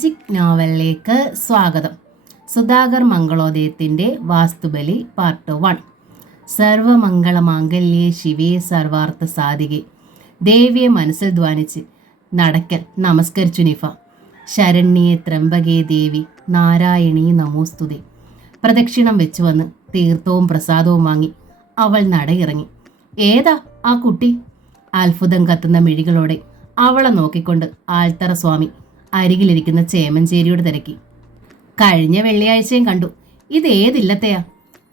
Magic നോവലിലേക്ക് സ്വാഗതം. Sudhakar മംഗളോദയത്തിൻ്റെ വാസ്തുബലി part 1. സർവമംഗളമാംഗല്യേ ശിവേ സർവാർത്ഥ സാധികെ. ദേവിയെ മനസ്സിൽ ധ്വാനിച്ച് നടക്കൽ നമസ്കരിച്ചു നിഫ. ശരണ്യേ ത്രംബകേ ദേവി നാരായണീ നമോസ്തുതേ. പ്രദക്ഷിണം വെച്ചു വന്ന് തീർത്ഥവും പ്രസാദവും വാങ്ങി അവൾ നടയിറങ്ങി. ഏതാ ആ കുട്ടി? അത്ഭുതം കത്തുന്ന മിഴികളോടെ അവളെ നോക്കിക്കൊണ്ട് ആൽത്തറ സ്വാമി അരികിലിരിക്കുന്ന ചേമഞ്ചേരിയോട് തിരക്കി. കഴിഞ്ഞ വെള്ളിയാഴ്ചയും കണ്ടു. ഇതേതില്ലത്തെയാ?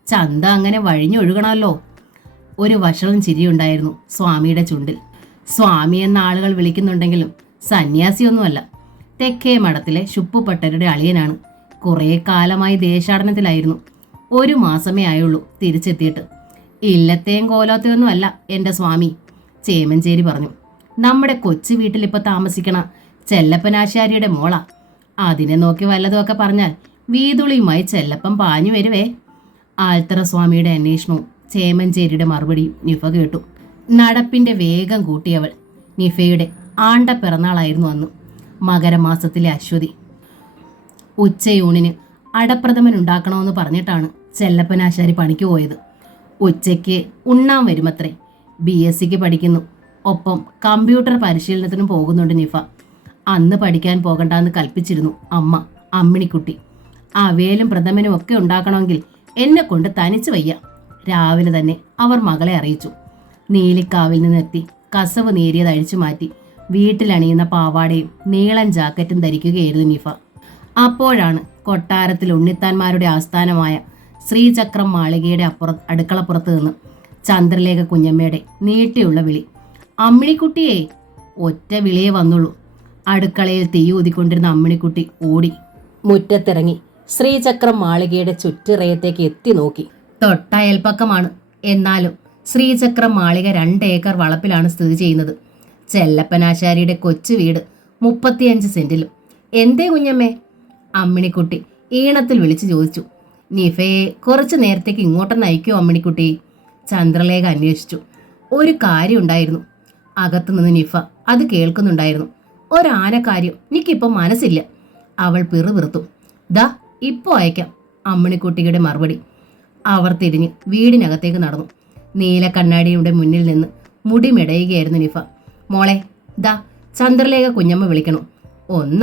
ചന്ത അങ്ങനെ വഴിഞ്ഞൊഴുകണമല്ലോ. ഒരു വഷളം ചിരിയുണ്ടായിരുന്നു സ്വാമിയുടെ ചുണ്ടിൽ. സ്വാമി എന്ന ആളുകൾ വിളിക്കുന്നുണ്ടെങ്കിലും സന്യാസിയൊന്നുമല്ല. തെക്കേ മഠത്തിലെ ശുപ്പുപട്ടരുടെ അളിയനാണ്. കുറേ കാലമായി ദേശാടനത്തിലായിരുന്നു. 1 മാസമേ ആയുള്ളൂ തിരിച്ചെത്തിയിട്ട്. ഇല്ലത്തെയും കോലത്തെയൊന്നും അല്ല എൻ്റെ സ്വാമി, ചേമഞ്ചേരി പറഞ്ഞു. നമ്മുടെ കൊച്ചു വീട്ടിലിപ്പോൾ താമസിക്കണ ചെല്ലപ്പനാശാരിയുടെ മോളാ. അതിനെ നോക്കി വല്ലതുമൊക്കെ പറഞ്ഞാൽ വീതുളിയുമായി ചെല്ലപ്പൻ പാഞ്ഞു വരുവേ. ആൽത്തറ സ്വാമിയുടെ അന്വേഷണവും ചേമഞ്ചേരിയുടെ മറുപടിയും നിഫ കേട്ടു. നടപ്പിൻ്റെ വേഗം കൂട്ടിയവൾ. നിഫയുടെ ആണ്ട പിറന്നാളായിരുന്നു അന്ന്, മകരമാസത്തിലെ അശ്വതി. ഉച്ചയൂണിന് അടപ്രഥമൻ ഉണ്ടാക്കണമെന്ന് പറഞ്ഞിട്ടാണ് ചെല്ലപ്പനാശാരി പണിക്ക് പോയത്. ഉച്ചയ്ക്ക് ഉണ്ണാൻ വരുമത്രേ. BSc പഠിക്കുന്നു. ഒപ്പം കമ്പ്യൂട്ടർ പരിശീലനത്തിനും പോകുന്നുണ്ട് നിഫ. അന്ന് പഠിക്കാൻ പോകണ്ടെന്ന് കൽപ്പിച്ചിരുന്നു അമ്മ അമ്മിണിക്കുട്ടി. അവേലും പ്രഥമനും ഒക്കെ ഉണ്ടാക്കണമെങ്കിൽ എന്നെ കൊണ്ട് തനിച്ച് വയ്യ. രാവിലെ തന്നെ അവർ മകളെ അറിയിച്ചു. നീലിക്കാവിൽ നിന്നെത്തി കസവ് നേരിയത് അഴിച്ചു മാറ്റി വീട്ടിലണിയുന്ന പാവാടയും നീളൻ ജാക്കറ്റും ധരിക്കുകയായിരുന്നു നിഫ. അപ്പോഴാണ് കൊട്ടാരത്തിൽ ഉണ്ണിത്താന്മാരുടെ ആസ്ഥാനമായ ശ്രീചക്രം മാളികയുടെ അടുക്കളപ്പുറത്ത് നിന്ന് ചന്ദ്രലേഖ കുഞ്ഞമ്മയുടെ നീട്ടിയുള്ള വിളി. അമ്മിണിക്കുട്ടിയെ! ഒറ്റ വിളിയേ വന്നുള്ളൂ. അടുക്കളയിൽ തീ ഊതിക്കൊണ്ടിരുന്ന അമ്മിണിക്കുട്ടി ഓടി മുറ്റത്തിറങ്ങി ശ്രീചക്രം മാളികയുടെ ചുറ്റിറയത്തേക്ക് എത്തി നോക്കി. തൊട്ടയൽപ്പക്കമാണ്. എന്നാലും ശ്രീചക്രം മാളിക 2 ഏക്കർ വളപ്പിലാണ് സ്ഥിതി ചെയ്യുന്നത്. ചെല്ലപ്പനാശാരിയുടെ കൊച്ചു വീട് 35 സെന്റിലും. എന്തേ കുഞ്ഞമ്മേ? അമ്മിണിക്കുട്ടി ഈണത്തിൽ വിളിച്ചു ചോദിച്ചു. നിഫയെ കുറച്ചു നേരത്തേക്ക് ഇങ്ങോട്ടൊന്ന് അയക്കുമോ അമ്മിണിക്കുട്ടി? ചന്ദ്രലേഖ അന്വേഷിച്ചു. ഒരു കാര്യം ഉണ്ടായിരുന്നു. അകത്തുനിന്ന് നിഫ അത് കേൾക്കുന്നുണ്ടായിരുന്നു. ഒരാനക്കാര്യം എനിക്കിപ്പം മനസ്സില്ല. അവൾ പിറുപിറുത്തു. ദാ ഇപ്പോൾ അയക്കാം, അമ്മിണിക്കുട്ടിയുടെ മറുപടി. അവർ തിരിഞ്ഞ് വീടിനകത്തേക്ക് നടന്നു. നീല കണ്ണാടിയുടെ മുന്നിൽ നിന്ന് മുടി മെടയുകയായിരുന്നു നിഫ. മോളെ, ദാ ചന്ദ്രലേഖ കുഞ്ഞമ്മ വിളിക്കണു.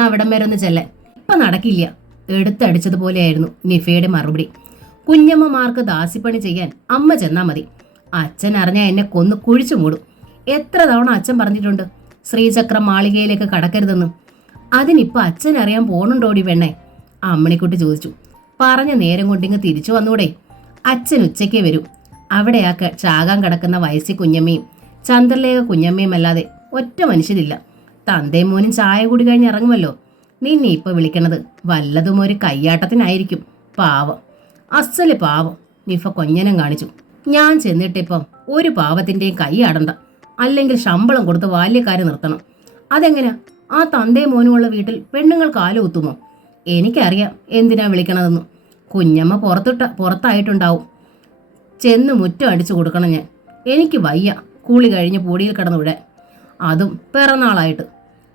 അവിടം വരെ ഒന്ന് ചെല്ലാൻ. ഇപ്പം നടക്കില്ല, എടുത്തടിച്ചതുപോലെയായിരുന്നു നിഫയുടെ മറുപടി. കുഞ്ഞമ്മമാർക്ക് ദാസിപ്പണി ചെയ്യാൻ അമ്മ ചെന്നാ മതി. അച്ഛൻ അറിഞ്ഞാൽ എന്നെ കൊന്ന് കുഴിച്ചു മൂടും. എത്ര തവണ അച്ഛൻ പറഞ്ഞിട്ടുണ്ട് ശ്രീചക്രം മാളികയിലേക്ക് കടക്കരുതെന്ന്. അതിനിപ്പോൾ അച്ഛൻ അറിയാൻ പോണുണ്ടോടി പെണ്ണെ? അമ്മിണിക്കുട്ടി ചോദിച്ചു. പറഞ്ഞ നേരം കൊണ്ടിങ്ങ് തിരിച്ചു വന്നൂടെ? അച്ഛൻ ഉച്ചയ്ക്കേ വരും. അവിടെ ആ ചാകാൻ കിടക്കുന്ന വയസ്സി കുഞ്ഞമ്മയും ചന്ദ്രലേഖ കുഞ്ഞമ്മയും അല്ലാതെ ഒറ്റ മനുഷ്യരില്ല. തന്തയും മോനും ചായ കൂടി കഴിഞ്ഞ് ഇറങ്ങുമല്ലോ. നിന്നെ ഇപ്പൊ വിളിക്കണത് വല്ലതും ഒരു കയ്യാട്ടത്തിനായിരിക്കും. പാവം, അസല് പാവം. നിഫ കൊഞ്ഞനം കാണിച്ചു. ഞാൻ ചെന്നിട്ടിപ്പം ഒരു പാവത്തിൻ്റെയും കൈ ആടണ്ട. അല്ലെങ്കിൽ ശമ്പളം കൊടുത്ത് ബാല്യക്കാരെ നിർത്തണം. അതെങ്ങനെയാ? ആ തന്തയും മോനുമുള്ള വീട്ടിൽ പെണ്ണുങ്ങൾ കാലുകുത്തുമോ? എനിക്കറിയാം എന്തിനാ വിളിക്കണതെന്ന്. കുഞ്ഞമ്മ പുറത്തായിട്ടുണ്ടാവും. ചെന്ന് മുറ്റം അടിച്ചു കൊടുക്കണം ഞാൻ. എനിക്ക് വയ്യ കൂളി കഴിഞ്ഞ് പൊടിയിൽ കിടന്നു വിടാൻ, അതും പിറന്നാളായിട്ട്.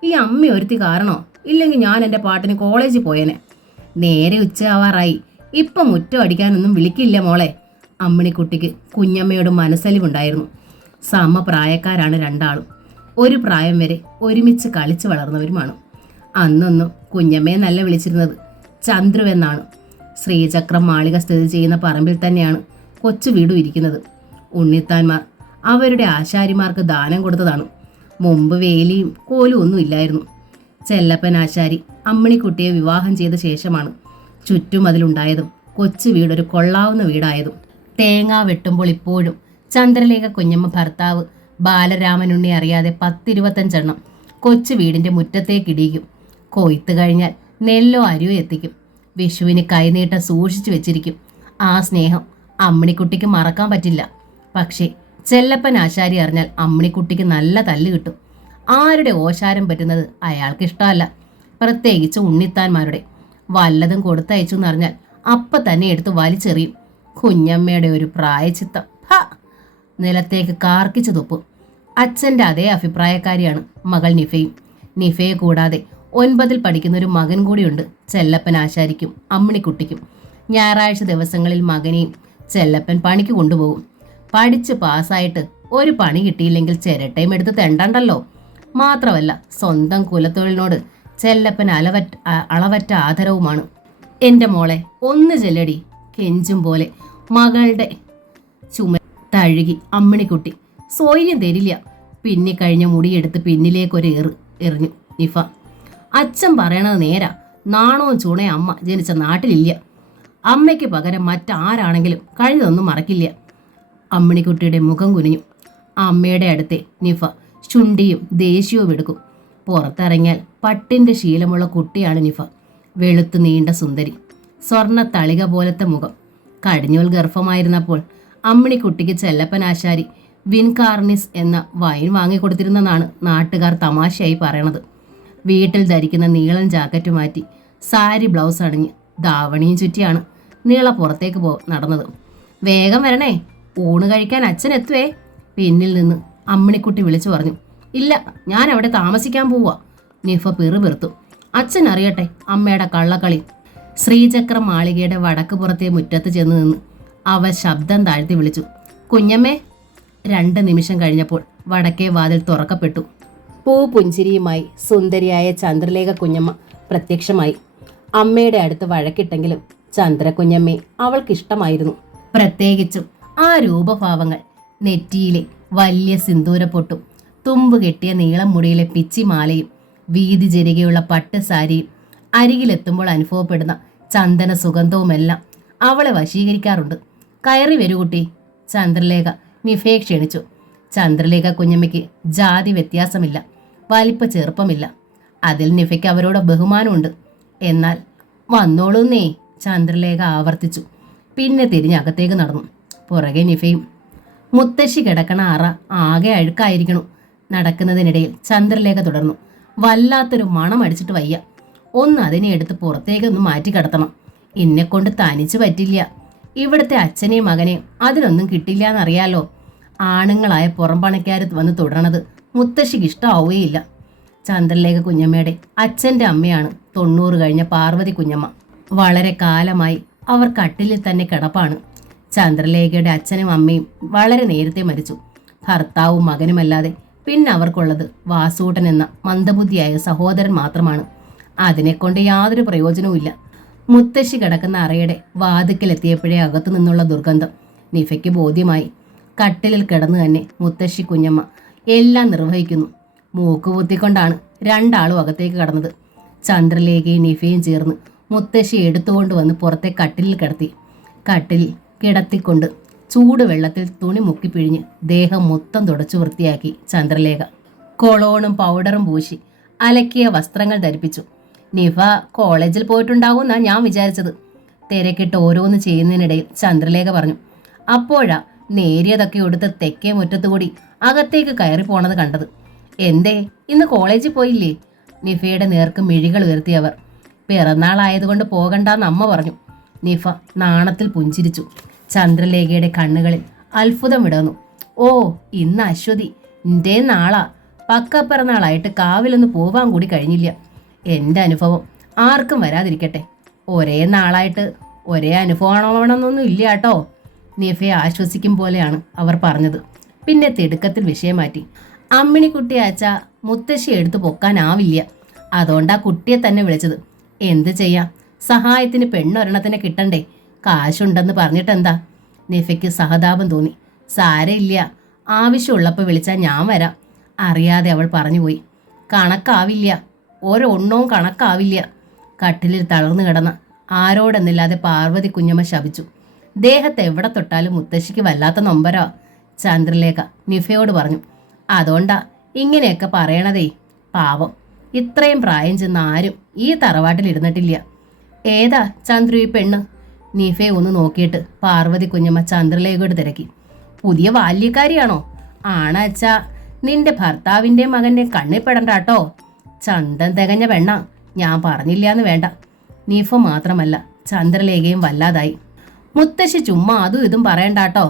ഈ അമ്മ ഒരുത്തി കാരണോ? ഇല്ലെങ്കിൽ ഞാൻ എൻ്റെ പാട്ടിന് കോളേജിൽ പോയേനെ. നേരെ ഉച്ചയാവാറായി. ഇപ്പം മുറ്റം അടിക്കാനൊന്നും വിളിക്കില്ല മോളെ. അമ്മിണിക്കുട്ടിക്ക് കുഞ്ഞമ്മയോട് മനസ്സലിവുണ്ടായിരുന്നു. സമപ്രായക്കാരാണ് രണ്ടാളും. ഒരു പ്രായം വരെ ഒരുമിച്ച് കളിച്ചു വളർന്നവരുമാണ്. അന്നൊന്നും കുഞ്ഞമ്മയെ നല്ല വിളിച്ചിരുന്നത് ചന്ദ്രു എന്നാണ്. ശ്രീചക്രം മാളിക സ്ഥിതി ചെയ്യുന്ന പറമ്പിൽ തന്നെയാണ് കൊച്ചു വീടും ഇരിക്കുന്നത്. ഉണ്ണിത്താന്മാർ അവരുടെ ആശാരിമാർക്ക് ദാനം കൊടുത്തതാണ്. മുമ്പ് വേലിയും കോലും ഒന്നും ഇല്ലായിരുന്നു. ചെല്ലപ്പൻ ആശാരി അമ്മിണിക്കുട്ടിയെ വിവാഹം ചെയ്ത ശേഷമാണ് ചുറ്റും അതിലുണ്ടായതും കൊച്ചു വീടൊരു കൊള്ളാവുന്ന വീടായതും. തേങ്ങ വെട്ടുമ്പോൾ ഇപ്പോഴും ചന്ദ്രലേഖ കുഞ്ഞമ്മ ഭർത്താവ് ബാലരാമനുണ്ണി അറിയാതെ 10-25 കൊച്ചു വീടിന്റെ മുറ്റത്തേക്ക് ഇടിയിക്കും. കൊയ്ത്ത് കഴിഞ്ഞാൽ നെല്ലോ അരിയോ എത്തിക്കും. വിഷുവിന് കൈനീട്ടം സൂക്ഷിച്ചു വെച്ചിരിക്കും. ആ സ്നേഹം അമ്മിണിക്കുട്ടിക്ക് മറക്കാൻ പറ്റില്ല. പക്ഷേ ചെല്ലപ്പൻ ആശാരി അറിഞ്ഞാൽ അമ്മിണിക്കുട്ടിക്ക് നല്ല തല്ല് കിട്ടും. ആരുടെ ഓശാരം പറ്റുന്നത് അയാൾക്ക് ഇഷ്ടമല്ല, പ്രത്യേകിച്ച് ഉണ്ണിത്താന്മാരുടെ. വല്ലതും കൊടുത്തയച്ചു എന്നറിഞ്ഞാൽ അപ്പം തന്നെ എടുത്ത് വലിച്ചെറിയും. കുഞ്ഞമ്മയുടെ ഒരു പ്രായച്ചിത്തം നിലത്തേക്ക് കാർക്കിച്ചു തുപ്പും. അച്ഛൻ്റെ അതേ അഭിപ്രായക്കാരിയാണ് മകൾ നിഫയും. നിഫയെ കൂടാതെ 9ൽ പഠിക്കുന്ന ഒരു മകൻ കൂടിയുണ്ട് ചെല്ലപ്പൻ ആശാരിക്കും അമ്മിണിക്കുട്ടിക്കും. ഞായറാഴ്ച ദിവസങ്ങളിൽ മകനെയും ചെല്ലപ്പൻ പണിക്ക് കൊണ്ടുപോകും. പഠിച്ച് പാസ്സായിട്ട് ഒരു പണി കിട്ടിയില്ലെങ്കിൽ ചിരട്ടയും എടുത്ത് തെണ്ടണ്ടല്ലോ. മാത്രമല്ല സ്വന്തം കുലത്തൊഴിലിനോട് ചെല്ലപ്പൻ അളവറ്റ ആദരവുമാണ്. എൻ്റെ മോളെ ഒന്ന് ചെല്ലടി, കെഞ്ചും പോലെ മകളുടെ ചുമ തഴുകി അമ്മിണിക്കുട്ടി. സ്വൈര്യം തരില്ല. പിന്നിക്കഴിഞ്ഞ മുടിയെടുത്ത് പിന്നിലേക്കൊരു എറിഞ്ഞു നിഫ. അച്ഛൻ പറയണത് നേരാ. നാണവും ചുണയും അമ്മ ജനിച്ച നാട്ടിലില്ല. അമ്മയ്ക്ക് പകരം മറ്റാരാണെങ്കിലും കഴിഞ്ഞതൊന്നും മറക്കില്ല. അമ്മിണിക്കുട്ടിയുടെ മുഖം കുനിഞ്ഞു. അമ്മയുടെ അടുത്തെ നിഫ ചുണ്ടിയും ദേഷ്യവും എടുക്കും. പുറത്തിറങ്ങിയാൽ പട്ടിൻ്റെ ശീലമുള്ള കുട്ടിയാണ് നിഫ. വെളുത്തു നീണ്ട സുന്ദരി, സ്വർണ്ണ തളിക പോലത്തെ മുഖം. കടിഞ്ഞൂൽ ഗർഭമായിരുന്നപ്പോൾ അമ്മിണിക്കുട്ടിക്ക് ചെല്ലപ്പനാശാരി വിൻകാർണിസ് എന്ന വൈൻ വാങ്ങിക്കൊടുത്തിരുന്നെന്നാണ് നാട്ടുകാർ തമാശയായി പറയണത്. വീട്ടിൽ ധരിക്കുന്ന നീളൻ ജാക്കറ്റ് മാറ്റി സാരി ബ്ലൗസ് അണിഞ്ഞ് ധാവണിയും ചുറ്റിയാണ് നീള പുറത്തേക്ക് നടന്നത്. വേഗം വരണേ, ഊണ് കഴിക്കാൻ അച്ഛൻ എത്തുവേ, പിന്നിൽ നിന്ന് അമ്മിണിക്കുട്ടി വിളിച്ചു പറഞ്ഞു. ഇല്ല, ഞാൻ അവിടെ താമസിക്കാൻ പോവാ. നിഫ പിറുപിറുത്തു. അച്ഛൻ അറിയട്ടെ അമ്മയുടെ കള്ളക്കളി. ശ്രീചക്രം മാളികയുടെ വടക്ക് പുറത്തെ മുറ്റത്ത് ചെന്ന് നിന്ന് അവ ശബ്ദം താഴ്ത്തി വിളിച്ചു. കുഞ്ഞമ്മേ. 2 നിമിഷം കഴിഞ്ഞപ്പോൾ വടക്കേ വാതിൽ തുറക്കപ്പെട്ടു. പൂപുഞ്ചിരിയുമായി സുന്ദരിയായ ചന്ദ്രലേഖ കുഞ്ഞമ്മ പ്രത്യക്ഷമായി. അമ്മയുടെ അടുത്ത് വഴക്കിട്ടെങ്കിലും ചന്ദ്രകുഞ്ഞമ്മയെ അവൾക്കിഷ്ടമായിരുന്നു. പ്രത്യേകിച്ചും ആ രൂപഭാവങ്ങൾ. നെറ്റിയിലെ വലിയ സിന്ദൂരപ്പൊട്ടും തുമ്പ് കെട്ടിയ നീളം മുടിയിലെ പിച്ചിമാലയും വീതി ജരികയുള്ള പട്ട് സാരിയും അരികിലെത്തുമ്പോൾ അനുഭവപ്പെടുന്ന ചന്ദന സുഗന്ധവുമെല്ലാം അവളെ വശീകരിക്കാറുണ്ട്. കയറി വരൂ കുട്ടി. ചന്ദ്രലേഖ നിഫയെ ക്ഷണിച്ചു. ചന്ദ്രലേഖ കുഞ്ഞമ്മയ്ക്ക് ജാതി വ്യത്യാസമില്ല, വലിപ്പ ചെറുപ്പമില്ല. അതിൽ നിഫയ്ക്ക് അവരോട് ബഹുമാനമുണ്ട്. എന്നാൽ വന്നോളൂന്നേ, ചന്ദ്രലേഖ ആവർത്തിച്ചു. പിന്നെ തിരിഞ്ഞകത്തേക്ക് നടന്നു. പുറകെ നിഫയും. മുത്തശ്ശി കിടക്കണ അറ ആകെ അഴുക്കായിരിക്കണു. നടക്കുന്നതിനിടയിൽ ചന്ദ്രലേഖ തുടർന്നു. വല്ലാത്തൊരു മണം അടിച്ചിട്ട് വയ്യ. ഒന്ന് അതിനെ എടുത്ത് പുറത്തേക്കൊന്ന് മാറ്റി കിടത്തണം. എന്നെക്കൊണ്ട് തനിച്ച് പറ്റില്ല. ഇവിടുത്തെ അച്ഛനെയും മകനെയും അതിനൊന്നും കിട്ടില്ല എന്നറിയാലോ. ആണുങ്ങളായ പുറംപണക്കാർ വന്ന് തുടരണത് മുത്തശ്ശിക്ക് ഇഷ്ടമാവുകയില്ല. ചന്ദ്രലേഖ കുഞ്ഞമ്മയുടെ അച്ഛൻ്റെ അമ്മയാണ് 90 കഴിഞ്ഞ പാർവതി കുഞ്ഞമ്മ. വളരെ കാലമായി അവർ കട്ടിലിൽ തന്നെ കിടപ്പാണ്. ചന്ദ്രലേഖയുടെ അച്ഛനും അമ്മയും വളരെ നേരത്തെ മരിച്ചു. ഭർത്താവും മകനുമല്ലാതെ പിന്നെ അവർക്കുള്ളത് വാസൂട്ടൻ എന്ന മന്ദബുദ്ധിയായ സഹോദരൻ മാത്രമാണ്. അതിനെക്കൊണ്ട് യാതൊരു പ്രയോജനവുമില്ല. മുത്തശ്ശി കിടക്കുന്ന അറയുടെ വാതിക്കലെത്തിയപ്പോഴേ അകത്തു നിന്നുള്ള ദുർഗന്ധം നിഫയ്ക്ക് ബോധ്യമായി. കട്ടിലിൽ കിടന്നു തന്നെ മുത്തശ്ശി കുഞ്ഞമ്മ എല്ലാം നിർവഹിക്കുന്നു. മൂക്കുപൊത്തിക്കൊണ്ടാണ് 2 ആളും അകത്തേക്ക് കടന്നത്. ചന്ദ്രലേഖയും നിഫയും ചേർന്ന് മുത്തശ്ശി എടുത്തുകൊണ്ട് വന്ന് പുറത്തെ കട്ടിലിൽ കിടത്തി. കട്ടിലിൽ കിടത്തിക്കൊണ്ട് ചൂടുവെള്ളത്തിൽ തുണി മുക്കിപ്പിഴിഞ്ഞ് ദേഹം മൊത്തം തുടച്ചു വൃത്തിയാക്കി ചന്ദ്രലേഖ. കൊളോണും പൗഡറും പൂശി അലക്കിയ വസ്ത്രങ്ങൾ ധരിപ്പിച്ചു. നിഫ കോളേജിൽ പോയിട്ടുണ്ടാകുമെന്നാ ഞാൻ വിചാരിച്ചത്. തിരക്കിട്ട് ഓരോന്ന് ചെയ്യുന്നതിനിടയിൽ ചന്ദ്രലേഖ പറഞ്ഞു. അപ്പോഴാ നേരിയതൊക്കെ എടുത്ത് തെക്കേ മുറ്റത്തുകൂടി അകത്തേക്ക് കയറി പോണത് കണ്ടത്. എന്തേ, ഇന്ന് കോളേജിൽ പോയില്ലേ? നിഫയുടെ നേർക്ക് മിഴികൾ ഉയർത്തിയവർ. പിറന്നാളായതുകൊണ്ട് പോകണ്ടെന്ന് അമ്മ പറഞ്ഞു. നിഫ നാണത്തിൽ പുഞ്ചിരിച്ചു. ചന്ദ്രലേഖയുടെ കണ്ണുകളിൽ അത്ഭുതം വിടർന്നു. ഓ, ഇന്ന് അശ്വതി, എൻ്റെ നാളാ. പക്കപ്പിറന്നാളായിട്ട് കാവിലൊന്ന് പോവാൻ കൂടി കഴിഞ്ഞില്ല. എൻ്റെ അനുഭവം ആർക്കും വരാതിരിക്കട്ടെ. ഒരേ നാളായിട്ട് ഒരേ അനുഭവമാണെന്നൊന്നും ഇല്ല കേട്ടോ. നിഫയെ ആശ്വസിക്കും പോലെയാണ് അവർ പറഞ്ഞത്. പിന്നെ തിടുക്കത്തിൽ വിഷയം മാറ്റി. അമ്മിണിക്കുട്ടി അച്ഛ മുത്തശ്ശി എടുത്തു പൊക്കാനാവില്ല. അതുകൊണ്ടാ കുട്ടിയെ തന്നെ വിളിച്ചത്. എന്ത് ചെയ്യാം, സഹായത്തിന് പെണ്ണൊരെണ്ണത്തിന് കിട്ടണ്ടേ. കാശുണ്ടെന്ന് പറഞ്ഞിട്ടെന്താ? നിഫയ്ക്ക് സഹതാപം തോന്നി. സാരയില്ല, ആവശ്യമുള്ളപ്പോൾ വിളിച്ചാൽ ഞാൻ വരാം. അറിയാതെ അവൾ പറഞ്ഞുപോയി. കണക്കാവില്ല, ഒരെണ്ണവും കണക്കാവില്ല. കട്ടിലിൽ തളർന്നു കിടന്ന ആരോടെന്നില്ലാതെ പാർവതി കുഞ്ഞമ്മ ശപിച്ചു. ദേഹത്ത് എവിടെ തൊട്ടാലും മുത്തശ്ശിക്ക് വല്ലാത്ത നൊമ്പരോ. ചന്ദ്രലേഖ നിഫയോട് പറഞ്ഞു. അതുകൊണ്ടാ ഇങ്ങനെയൊക്കെ പറയണതേ. പാവം, ഇത്രയും പ്രായം ചെന്ന ആരും ഈ തറവാട്ടിൽ ഇരുന്നിട്ടില്ല. ഏതാ ചന്ദ്രു ഈ പെണ്ണ്? നിഫയെ ഒന്ന് നോക്കിയിട്ട് പാർവതി കുഞ്ഞമ്മ ചന്ദ്രലേഖയോട് തിരക്കി. പുതിയ ബാല്യക്കാരിയാണോ? ആണച്ചാ, നിന്റെ ഭർത്താവിൻ്റെ മകൻ്റെ കണ്ണിൽ പെടണ്ടാട്ടോ. ചന്തം തികഞ്ഞ പെണ്ണ, ഞാൻ പറഞ്ഞില്ലാന്ന് വേണ്ട. നിഫ മാത്രമല്ല, ചന്ദ്രലേഖയും വല്ലാതായി. മുത്തശ്ശി ചുമ്മാ അതും ഇതും പറയണ്ടാട്ടോ.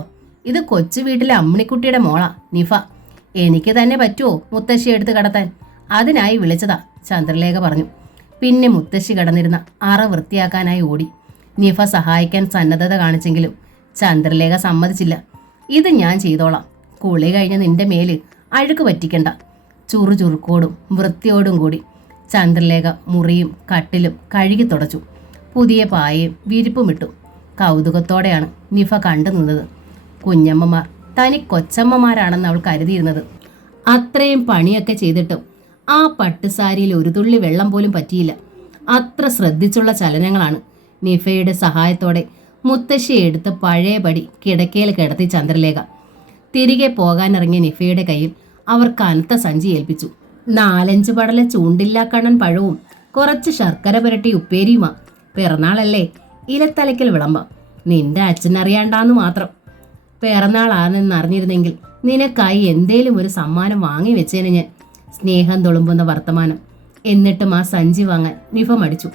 ഇത് കൊച്ചു വീട്ടിലെ അമ്മിണിക്കുട്ടിയുടെ മോളാ നിഫ. എനിക്ക് തന്നെ പറ്റുമോ മുത്തശ്ശി എടുത്ത് കടത്താൻ? അതിനായി വിളിച്ചതാ, ചന്ദ്രലേഖ പറഞ്ഞു. പിന്നെ മുത്തശ്ശി കടന്നിരുന്ന അറ വൃത്തിയാക്കാനായി ഓടി. നിഫ സഹായിക്കാൻ സന്നദ്ധത കാണിച്ചെങ്കിലും ചന്ദ്രലേഖ സമ്മതിച്ചില്ല. ഇത് ഞാൻ ചെയ്തോളാം, കുളി കഴിഞ്ഞ് നിന്റെ മേല് അഴുക്ക് പറ്റിക്കണ്ട. ചുറുചുറുക്കോടും വൃത്തിയോടും കൂടി ചന്ദ്രലേഖ മുറിയും കട്ടിലും കഴുകി തുടച്ചു. പുതിയ പായയും വിരിപ്പുമിട്ടു. കൗതുകത്തോടെയാണ് നിഫ കണ്ടു നിന്നത്. കുഞ്ഞമ്മമാർ തനി കൊച്ചമ്മമാരാണെന്ന് അവൾ കരുതിയിരുന്നത്. അത്രയും പണിയൊക്കെ ചെയ്തിട്ടും ആ പട്ടുസാരിയിൽ ഒരു തുള്ളി വെള്ളം പോലും പറ്റിയില്ല. അത്ര ശ്രദ്ധിച്ചുള്ള ചലനങ്ങളാണ്. നിഫയുടെ സഹായത്തോടെ മുത്തശ്ശിയെ എടുത്ത് പഴയപടി കിടക്കയിൽ കിടത്തി ചന്ദ്രലേഖ. തിരികെ പോകാനിറങ്ങിയ നിഫയുടെ കയ്യിൽ അവർ കനത്ത സഞ്ചി ഏൽപ്പിച്ചു. 4-5 പടല ചൂണ്ടില്ലാക്കണ്ണൻ പഴവും കുറച്ച് ശർക്കര പുരട്ടി ഉപ്പേരിയുമാ. പിറന്നാളല്ലേ, ഇലത്തലയ്ക്കൽ വിളമ്പാം. നിന്റെ അച്ഛനറിയാണ്ടാന്ന് മാത്രം. പിറന്നാളാണെന്നറിഞ്ഞിരുന്നെങ്കിൽ നിനക്കായി എന്തേലും ഒരു സമ്മാനം വാങ്ങി വെച്ചേനെ ഞാൻ. സ്നേഹം തുളുമ്പുന്ന വർത്തമാനം. എന്നിട്ടും ആ സഞ്ചി വാങ്ങാൻ നിഫ മടിച്ചു.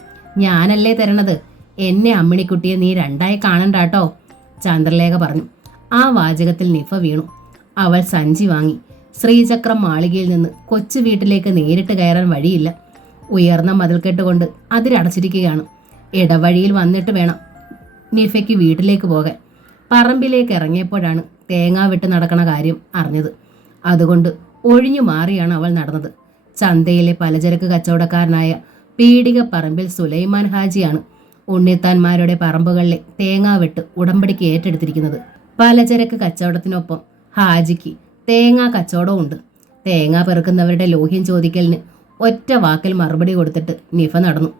ഞാനല്ലേ തരണത്, എന്നെ അമ്മിണിക്കുട്ടിയെ നീ രണ്ടായി കാണണ്ടാട്ടോ, ചന്ദ്രലേഖ പറഞ്ഞു. ആ വാചകത്തിൽ നിഫ വീണു. അവൾ സഞ്ചി വാങ്ങി. ശ്രീചക്രം മാളികയിൽ നിന്ന് കൊച്ചു വീട്ടിലേക്ക് നേരിട്ട് കയറാൻ വഴിയില്ല. ഉയർന്ന മതിൽക്കെട്ട് കൊണ്ട് അതിരടച്ചിരിക്കുകയാണ്. ഇടവഴിയിൽ വന്നിട്ട് വേണം നിഫയ്ക്ക് വീട്ടിലേക്ക് പോകാൻ. പറമ്പിലേക്ക് ഇറങ്ങിയപ്പോഴാണ് തേങ്ങ വിട്ട് നടക്കണ കാര്യം അറിഞ്ഞത്. അതുകൊണ്ട് ഒഴിഞ്ഞു മാറിയാണ് അവൾ നടന്നത്. ചന്തയിലെ പലചരക്ക് കച്ചവടക്കാരനായ പീടിക പറമ്പിൽ സുലൈമാൻ ഹാജിയാണ് ഉണ്ണിത്താന്മാരുടെ പറമ്പുകളിലെ തേങ്ങ വെട്ട് ഉടമ്പടിക്ക് ഏറ്റെടുത്തിരിക്കുന്നത്. പലചരക്ക് കച്ചവടത്തിനൊപ്പം ഹാജിക്ക് തേങ്ങാ കച്ചവടവും ഉണ്ട്. തേങ്ങ പെറുക്കുന്നവരുടെ ലോഹ്യം ചോദിക്കലിന് ഒറ്റ വാക്കിൽ മറുപടി കൊടുത്തിട്ട് നിഫ നടന്നു.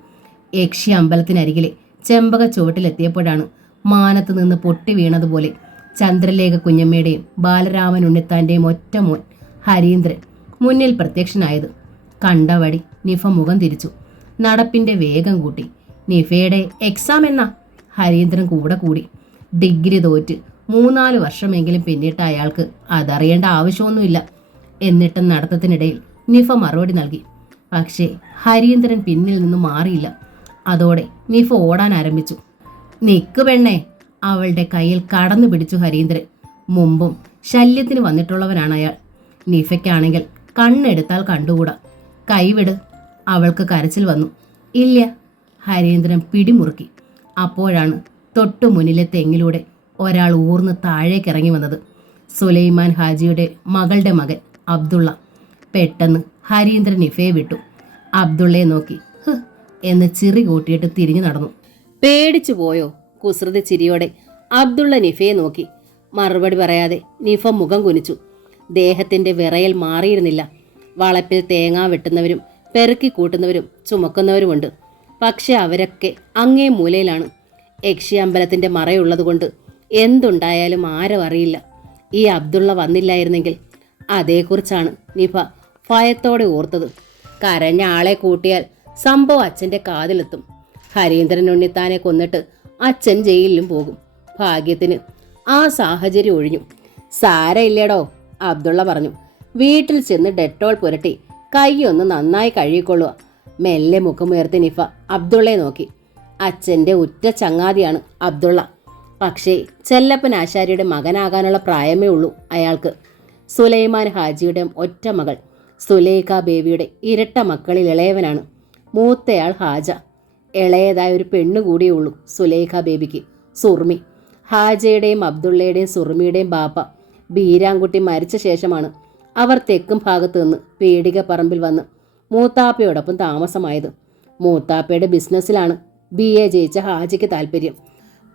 യക്ഷി അമ്പലത്തിനരികിലെ ചെമ്പക ചുവട്ടിലെത്തിയപ്പോഴാണ് മാനത്ത് നിന്ന് പൊട്ടി വീണതുപോലെ ചന്ദ്രലേഖ കുഞ്ഞമ്മയുടെയും ബാലരാമൻ ഉണ്ണിത്താന്റെയും ഒറ്റ മോൻ ഹരീന്ദ്രൻ മുന്നിൽ പ്രത്യക്ഷനായത്. കണ്ടവടി നിഫ മുഖം തിരിച്ചു. നടപ്പിന്റെ വേഗം കൂട്ടി. നിഫയുടെ എക്സാം എന്നാ? ഹരീന്ദ്രൻ കൂടെ കൂടി. ഡിഗ്രി തോറ്റ് 3-4 വർഷമെങ്കിലും പിന്നിട്ട അയാൾക്ക് അതറിയേണ്ട ആവശ്യമൊന്നുമില്ല. എന്നിട്ടും നടത്തത്തിനിടയിൽ നിഫ മറുപടി നൽകി. പക്ഷേ ഹരീന്ദ്രൻ പിന്നിൽ നിന്നും മാറിയില്ല. അതോടെ നിഫ ഓടാൻ ആരംഭിച്ചു. നിക്ക് പെണ്ണേ, അവളുടെ കയ്യിൽ കടന്നു പിടിച്ചു ഹരീന്ദ്രൻ. മുമ്പും ശല്യത്തിന് വന്നിട്ടുള്ളവനാണ് അയാൾ. നിഫയ്ക്കാണെങ്കിൽ കണ്ണെടുത്താൽ കണ്ടുകൂടാ. കൈവിട്. അവൾക്ക് കരച്ചിൽ വന്നു. ഇല്ല. ഹരീന്ദ്രൻ പിടിമുറുക്കി. അപ്പോഴാണ് തൊട്ടു മുന്നിലെ തെങ്ങിലൂടെ ഒരാൾ ഊർന്ന് താഴേക്കിറങ്ങി വന്നത്. സുലൈമാൻ ഹാജിയുടെ മകളുടെ മകൻ അബ്ദുള്ള. പെട്ടെന്ന് ഹരീന്ദ്രൻ നിഫയെ വിട്ടു. അബ്ദുള്ളയെ നോക്കി എന്ന് ചിറി കൂട്ടിയിട്ട് തിരിഞ്ഞു നടന്നു. പേടിച്ചു പോയോ? കുസൃതി ചിരിയോടെ അബ്ദുള്ള നിഫയെ നോക്കി. മറുപടി പറയാതെ നിഫ മുഖം കുനിച്ചു. ദേഹത്തിന്റെ വിറയൽ മാറിയിരുന്നില്ല. വളപ്പിൽ തേങ്ങ വെട്ടുന്നവരും പെറുക്കി കൂട്ടുന്നവരും ചുമക്കുന്നവരുമുണ്ട്. പക്ഷെ അവരൊക്കെ അങ്ങേ മൂലയിലാണ്. യക്ഷി അമ്പലത്തിന്റെ മറയുള്ളതുകൊണ്ട് എന്തുണ്ടായാലും ആരും അറിയില്ല. ഈ അബ്ദുള്ള വന്നില്ലായിരുന്നെങ്കിൽ അതേക്കുറിച്ചാണ് നിഫ ഭയത്തോടെ ഓർത്തത്. കരഞ്ഞ ആളെ കൂട്ടിയാൽ സംഭവം അച്ഛൻ്റെ കാതിലെത്തും. ഹരീന്ദ്രൻ ഉണ്ണിത്താനെ കൊന്നിട്ട് അച്ഛൻ ജയിലിലും പോകും. ഭാഗ്യത്തിന് ആ സാഹചര്യം ഒഴിഞ്ഞു. സാരയില്ലേടോ, അബ്ദുള്ള പറഞ്ഞു. വീട്ടിൽ ചെന്ന് ഡെറ്റോൾ പുരട്ടി കൈയൊന്ന് നന്നായി കഴുകിക്കൊള്ളുക. മെല്ലെ മുഖമുയർത്തി നിഫ അബ്ദുള്ളയെ നോക്കി. അച്ഛൻ്റെ ഉറ്റ ചങ്ങാതിയാണ് അബ്ദുള്ള. പക്ഷേ ചെല്ലപ്പൻ ആശാരിയുടെ മകനാകാനുള്ള പ്രായമേ ഉള്ളൂ അയാൾക്ക്. സുലൈമാൻ ഹാജിയുടെ ഒറ്റ മകൾ സുലൈഖ ബേബിയുടെ ഇരട്ട മക്കളിൽ ഇളയവനാണ്. മൂത്തയാൾ ഹാജ. ഇളയതായ ഒരു പെണ്ണു കൂടിയേ ഉള്ളൂ സുലൈഖ ബേബിക്ക്, സുർമി. ഹാജയുടെയും അബ്ദുള്ളയുടെയും സുർമിയുടെയും ബാപ്പ ബീരാൻകുട്ടി മരിച്ച ശേഷമാണ് അവർ തെക്കും ഭാഗത്ത് നിന്ന് പീടിക പറമ്പിൽ വന്ന് മൂത്താപ്പയോടൊപ്പം താമസമായത്. മൂത്താപ്പയുടെ ബിസിനസ്സിലാണ് BA ജയിച്ച ഹാജിക്ക് താല്പര്യം.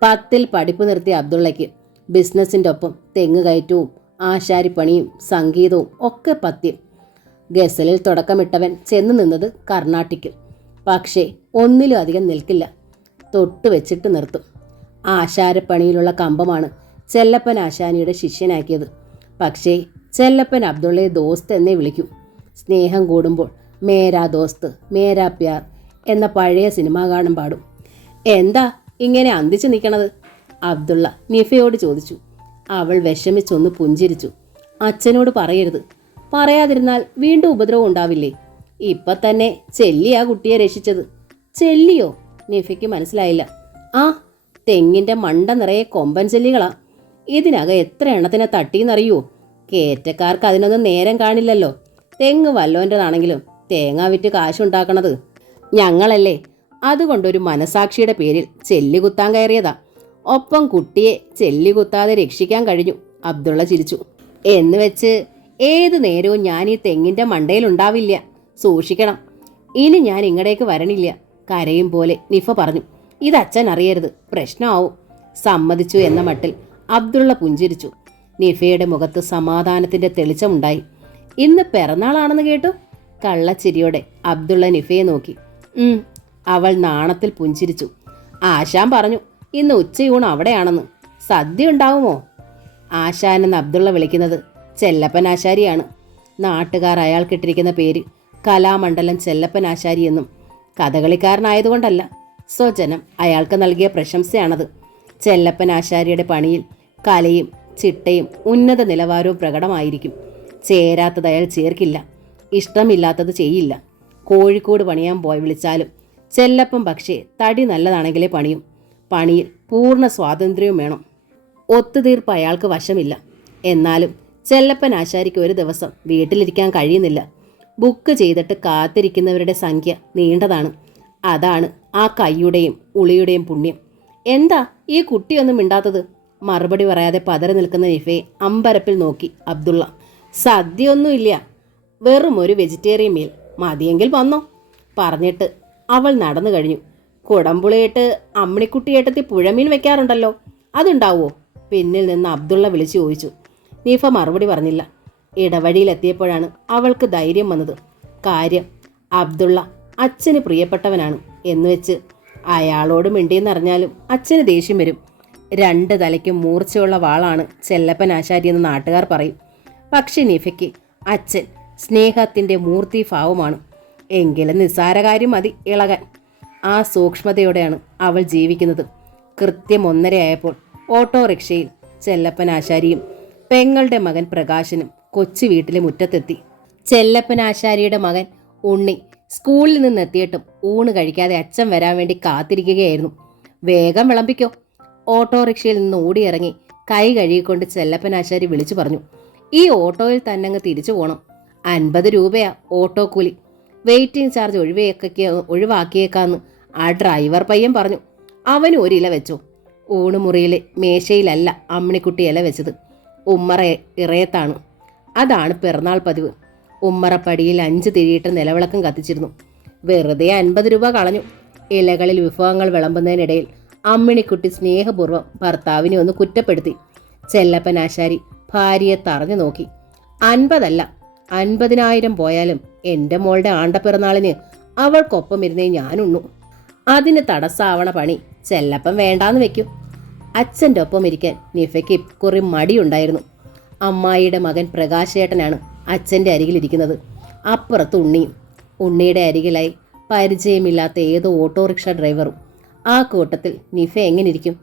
10ൽ പഠിപ്പ് നിർത്തിയ അബ്ദുള്ളയ്ക്ക് ബിസിനസ്സിൻ്റെ ഒപ്പം തെങ്ങ് കയറ്റവും ആശാരിപ്പണിയും സംഗീതവും ഒക്കെ പത്യം. ഗസലിൽ തുടക്കമിട്ടവൻ ചെന്ന് നിന്നത് കർണാട്ടിക്കിൽ. പക്ഷേ ഒന്നിലും അധികം നിൽക്കില്ല. തൊട്ട് വെച്ചിട്ട് നിർത്തും. ആശാരപ്പണിയിലുള്ള കമ്പമാണ് ചെല്ലപ്പൻ ആശാനിയുടെ ശിഷ്യനാക്കിയത്. പക്ഷേ ചെല്ലപ്പൻ അബ്ദുള്ളയെ ദോസ്ത് എന്നേ വിളിക്കൂ. സ്നേഹം കൂടുമ്പോൾ മേരാ ദോസ്ത് മേരാ പ്യാർ എന്ന പഴയ സിനിമാ ഗാനം പാടും. എന്താ ഇങ്ങനെ അന്തിച്ചു നിൽക്കണത്? അബ്ദുള്ള നിഫയോട് ചോദിച്ചു. അവൾ വിഷമിച്ചൊന്ന് പുഞ്ചിരിച്ചു. അച്ഛനോട് പറയരുത്. പറയാതിരുന്നാൽ വീണ്ടും ഉപദ്രവം ഉണ്ടാവില്ലേ? ഇപ്പം തന്നെ ചെല്ലിയാ കുട്ടിയെ രക്ഷിച്ചത്. ചെല്ലിയോ? നിഫയ്ക്ക് മനസ്സിലായില്ല. ആ, തെങ്ങിൻ്റെ മണ്ട നിറയെ കൊമ്പൻ ചെല്ലികളാ. ഇതിനകം എത്ര എണ്ണത്തിനെ തട്ടിയെന്നറിയോ? കേറ്റക്കാർക്ക് അതിനൊന്നും നേരം കാണില്ലല്ലോ. തെങ്ങ് വല്ലോൻ്റെതാണെങ്കിലും തേങ്ങ വിറ്റ് കാശുണ്ടാക്കണത്. ഞങ്ങളല്ലേ, അതുകൊണ്ടൊരു മനസാക്ഷിയുടെ പേരിൽ ചെല്ലികുത്താൻ കയറിയതാ. ഒപ്പം കുട്ടിയെ ചെല്ലികുത്താതെ രക്ഷിക്കാൻ കഴിഞ്ഞു. അബ്ദുള്ള ചിരിച്ചു. എന്ന് വെച്ച് ഏതു നേരവും ഞാൻ ഈ തെങ്ങിൻ്റെ മണ്ടയിലുണ്ടാവില്ല, സൂക്ഷിക്കണം. ഇനി ഞാൻ ഇങ്ങടേക്ക് വരണില്ല, കരയും പോലെ നിഫ പറഞ്ഞു. ഇത് അച്ഛൻ അറിയരുത്, പ്രശ്നമാവും. സമ്മതിച്ചു എന്ന മട്ടിൽ അബ്ദുള്ള പുഞ്ചിരിച്ചു. നിഫയുടെ മുഖത്ത് സമാധാനത്തിന്റെ തെളിച്ചമുണ്ടായി. ഇന്ന് പിറന്നാളാണെന്ന് കേട്ടു. കള്ളച്ചിരിയോടെ അബ്ദുള്ള നിഫയെ നോക്കി. അവൾ നാണത്തിൽ പുഞ്ചിരിച്ചു. ആശാൻ പറഞ്ഞു ഇന്ന് ഉച്ചയൂണ് അവിടെയാണെന്ന്. സദ്യ ഉണ്ടാവുമോ? ആശാൻ എന്ന് അബ്ദുള്ള വിളിക്കുന്നത് ചെല്ലപ്പൻ ആശാരിയാണ്. നാട്ടുകാർ അയാൾക്കിട്ടിരിക്കുന്ന പേര് കലാമണ്ഡലം ചെല്ലപ്പൻ ആശാരി എന്നും. കഥകളിക്കാരനായതുകൊണ്ടല്ല, സ്വജനം അയാൾക്ക് നൽകിയ പ്രശംസയാണത്. ചെല്ലപ്പൻ ആശാരിയുടെ പണിയിൽ കലയും ചിട്ടയും ഉന്നത നിലവാരവും പ്രകടമായിരിക്കും. ചേരാത്തത് അയാൾ ചേർക്കില്ല, ഇഷ്ടമില്ലാത്തത് ചെയ്യില്ല. കോഴിക്കോട് പണിയാൻ പോയി വിളിച്ചാലും ചെല്ലപ്പൻ പക്ഷേ തടി നല്ലതാണെങ്കിലേ പണിയും. പണിയിൽ പൂർണ്ണ സ്വാതന്ത്ര്യവും വേണം. ഒത്തുതീർപ്പ് അയാൾക്ക് വശമില്ല. എന്നാലും ചെല്ലപ്പൻ ആശാരിക്ക് ഒരു ദിവസം വീട്ടിലിരിക്കാൻ കഴിയുന്നില്ല. ബുക്ക് ചെയ്തിട്ട് കാത്തിരിക്കുന്നവരുടെ സംഖ്യ നീണ്ടതാണ്. അതാണ് ആ കൈയുടെയും ഉളിയുടെയും പുണ്യം. എന്താ ഈ കുട്ടിയൊന്നും മിണ്ടാത്തത്? മറുപടി പറയാതെ പതറി നിൽക്കുന്ന നിഫയെ അമ്പരപ്പിൽ നോക്കി അബ്ദുള്ള. സദ്യയൊന്നുമില്ല, വെറും ഒരു വെജിറ്റേറിയൻ മീൽ മതിയെങ്കിൽ വന്നോ പറഞ്ഞിട്ട് അവൾ നടന്നു കഴിഞ്ഞു. കുടംപുളിയിട്ട് അമ്മിണിക്കുട്ടിയേട്ടത്തി പുഴമീൻ വെക്കാറുണ്ടല്ലോ, അതുണ്ടാവോ? പിന്നിൽ നിന്ന് അബ്ദുള്ള വിളിച്ചു ചോദിച്ചു. നിഫ മറുപടി പറഞ്ഞില്ല. ഇടവഴിയിലെത്തിയപ്പോഴാണ് അവൾക്ക് ധൈര്യം വന്നത്. കാര്യം അബ്ദുള്ള അച്ഛന് പ്രിയപ്പെട്ടവനാണ് എന്നുവെച്ച് അയാളോട് മിണ്ടിയെന്നറിഞ്ഞാലും അച്ഛന് ദേഷ്യം വരും. 2 തലയ്ക്കും മൂർച്ചയുള്ള വാളാണ് ചെല്ലപ്പൻ ആശാരി എന്ന് നാട്ടുകാർ പറയും. പക്ഷെ നിഫയ്ക്ക് അച്ഛൻ സ്നേഹത്തിൻ്റെ മൂർത്തിഭാവമാണ്. എങ്കിലും നിസ്സാരകാര്യം മതി ഇളകാൻ. ആ സൂക്ഷ്മതയോടെയാണ് അവൾ ജീവിക്കുന്നത്. കൃത്യം 1:30 ആയപ്പോൾ ഓട്ടോറിക്ഷയിൽ ചെല്ലപ്പൻ ആശാരിയും പെങ്ങളുടെ മകൻ പ്രകാശനും കൊച്ചു വീട്ടിലെ മുറ്റത്തെത്തി. ചെല്ലപ്പൻ ആശാരിയുടെ മകൻ ഉണ്ണി സ്കൂളിൽ നിന്നെത്തിയിട്ടും ഊണ് കഴിക്കാതെ അച്ഛൻ വരാൻ വേണ്ടി കാത്തിരിക്കുകയായിരുന്നു. വേഗം വിളമ്പിക്കോ. ഓട്ടോറിക്ഷയിൽ നിന്ന് ഓടിയിറങ്ങി കൈ കഴുകിക്കൊണ്ട് ചെല്ലപ്പൻ ആശാരി വിളിച്ചു പറഞ്ഞു. ഈ ഓട്ടോയിൽ തന്നെ അങ്ങ് തിരിച്ചു പോകണം. 50 രൂപയാ ഓട്ടോ കൂലി. വെയിറ്റിംഗ് ചാർജ് ഒഴിവാക്കിയേക്കാന്ന് ആ ഡ്രൈവർ പയ്യൻ പറഞ്ഞു. അവന് ഒരു ഇല വെച്ചോ. ഊണുമുറിയിലെ മേശയിലല്ല അമ്മിണിക്കുട്ടി ഇല വെച്ചത്, ഉമ്മറ ഇറയത്താണ്. അതാണ് പിറന്നാൾ പതിവ്. ഉമ്മറപ്പടിയിൽ 5 തിരിയിട്ട് നിലവിളക്കം കത്തിച്ചിരുന്നു. വെറുതെ 50 രൂപ കളഞ്ഞു. ഇലകളിൽ വിഭവങ്ങൾ വിളമ്പുന്നതിനിടയിൽ അമ്മിണിക്കുട്ടി സ്നേഹപൂർവ്വം ഭർത്താവിനെ ഒന്ന് കുറ്റപ്പെടുത്തി. ചെല്ലപ്പൻ ആശാരി ഭാര്യയെ തറഞ്ഞു നോക്കി. 50 അല്ല, 50,000 പോയാലും എൻ്റെ മോളുടെ ആണ്ടപ്പിറന്നാളിന് അവൾക്കൊപ്പം ഇരുന്നേ ഞാനുണ്ണു. അതിന് തടസ്സാവണ പണി ചെല്ലപ്പൻ വേണ്ടാന്ന് വെക്കും. അച്ഛൻ്റെ ഒപ്പം ഇരിക്കാൻ നിഫയ്ക്ക് കുറി മടിയുണ്ടായിരുന്നു. അമ്മായിയുടെ മകൻ പ്രകാശേട്ടനാണ് അച്ഛൻ്റെ അരികിലിരിക്കുന്നത്. അപ്പുറത്ത് ഉണ്ണിയും. ഉണ്ണിയുടെ അരികിലായി പരിചയമില്ലാത്ത ഏതോ ഓട്ടോറിക്ഷ ഡ്രൈവറും. ആ കൂട്ടത്തിൽ നിഫ എങ്ങനെ ഇരിക്കും?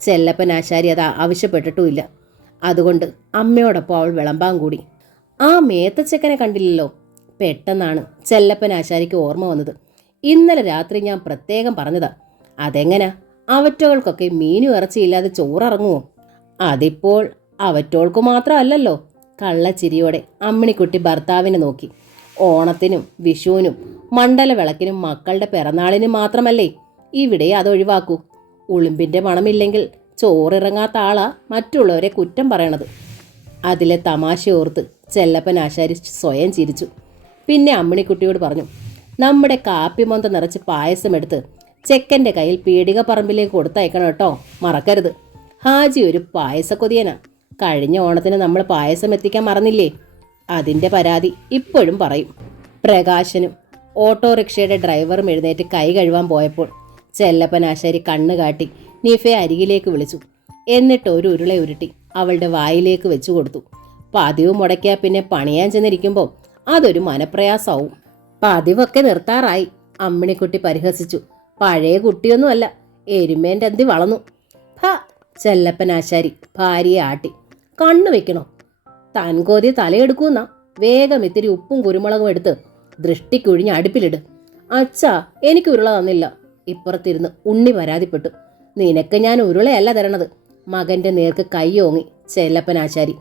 ചെല്ലപ്പൻ ആശാരി അത് ആവശ്യപ്പെട്ടിട്ടുമില്ല. അതുകൊണ്ട് അമ്മയോടൊപ്പം അവൾ വിളമ്പാൻ കൂടി. ആ മേത്തച്ചക്കനെ കണ്ടില്ലല്ലോ. പെട്ടെന്നാണ് ചെല്ലപ്പൻ ആശാരിക്ക് ഓർമ്മ വന്നത്. ഇന്നലെ രാത്രി ഞാൻ പ്രത്യേകം പറഞ്ഞതാ. അതെങ്ങനാ? അവറ്റകൾക്കൊക്കെ മീനും ഇറച്ചിയില്ലാതെ ചോറിറങ്ങുമോ? അതിപ്പോൾ അവറ്റോൾക്ക് മാത്രമല്ലല്ലോ. കള്ളച്ചിരിയോടെ അമ്മിണിക്കുട്ടി ഭർത്താവിനെ നോക്കി. ഓണത്തിനും വിഷുവിനും മണ്ഡല വിളക്കിനും മക്കളുടെ പിറന്നാളിനും മാത്രമല്ലേ ഇവിടെ അതൊഴിവാക്കൂ. ഉളുമ്പിൻ്റെ മണമില്ലെങ്കിൽ ചോറിറങ്ങാത്ത ആളാ മറ്റുള്ളവരെ കുറ്റം പറയണത്. അതിലെ തമാശ ഓർത്ത് ചെല്ലപ്പൻ ആശാരി സ്വയം ചിരിച്ചു. പിന്നെ അമ്മിണിക്കുട്ടിയോട് പറഞ്ഞു, നമ്മുടെ കാപ്പിമൊന്ത നിറച്ച് പായസം എടുത്ത് ചെക്കൻ്റെ കയ്യിൽ പീടിക പറമ്പിലേക്ക് കൊടുത്തയക്കണം കേട്ടോ, മറക്കരുത്. ഹാജി ഒരു പായസക്കൊതിയനാ. കഴിഞ്ഞ ഓണത്തിന് നമ്മൾ പായസം എത്തിക്കാൻ മറന്നില്ലേ? അതിൻ്റെ പരാതി ഇപ്പോഴും പറയും. പ്രകാശനും ഓട്ടോറിക്ഷയുടെ ഡ്രൈവറും എഴുന്നേറ്റ് കൈ കഴുകാൻ പോയപ്പോൾ ചെല്ലപ്പൻ ആശാരി കണ്ണ് കാട്ടി നിഫയെ അരികിലേക്ക് വിളിച്ചു. എന്നിട്ട് ഒരു ഉരുള ഉരുട്ടി അവളുടെ വായിലേക്ക് വെച്ചു കൊടുത്തു. പതിവ് മുടക്കിയാൽ പിന്നെ പണിയാൻ ചെന്നിരിക്കുമ്പോൾ അതൊരു മനപ്രയാസമാവും. പതിവൊക്കെ നിർത്താറായി. അമ്മിണിക്കുട്ടി പരിഹസിച്ചു. പഴയ കുട്ടിയൊന്നുമല്ല, എരുമേൻ്റെ അന്തി വളർന്നു. ചെല്ലപ്പൻ ആശാരി ഭാര്യയെ ആട്ടി. കണ്ണു വെക്കണോ? തൻകോതി തലയെടുക്കൂന്നാ. വേഗം ഇത്തിരി ഉപ്പും കുരുമുളകും എടുത്ത് ദൃഷ്ടിക്കുഴിഞ്ഞ് അടുപ്പിലിട്. അച്ഛാ, എനിക്ക് ഉരുള തന്നില്ല. ഇപ്പുറത്തിരുന്ന് ഉണ്ണി പരാതിപ്പെട്ടു. നിനക്ക് ഞാൻ ഉരുളയല്ല തരണത്. മകന്റെ നേർക്ക് കൈയോങ്ങി ചെല്ലപ്പൻ ആശാരി.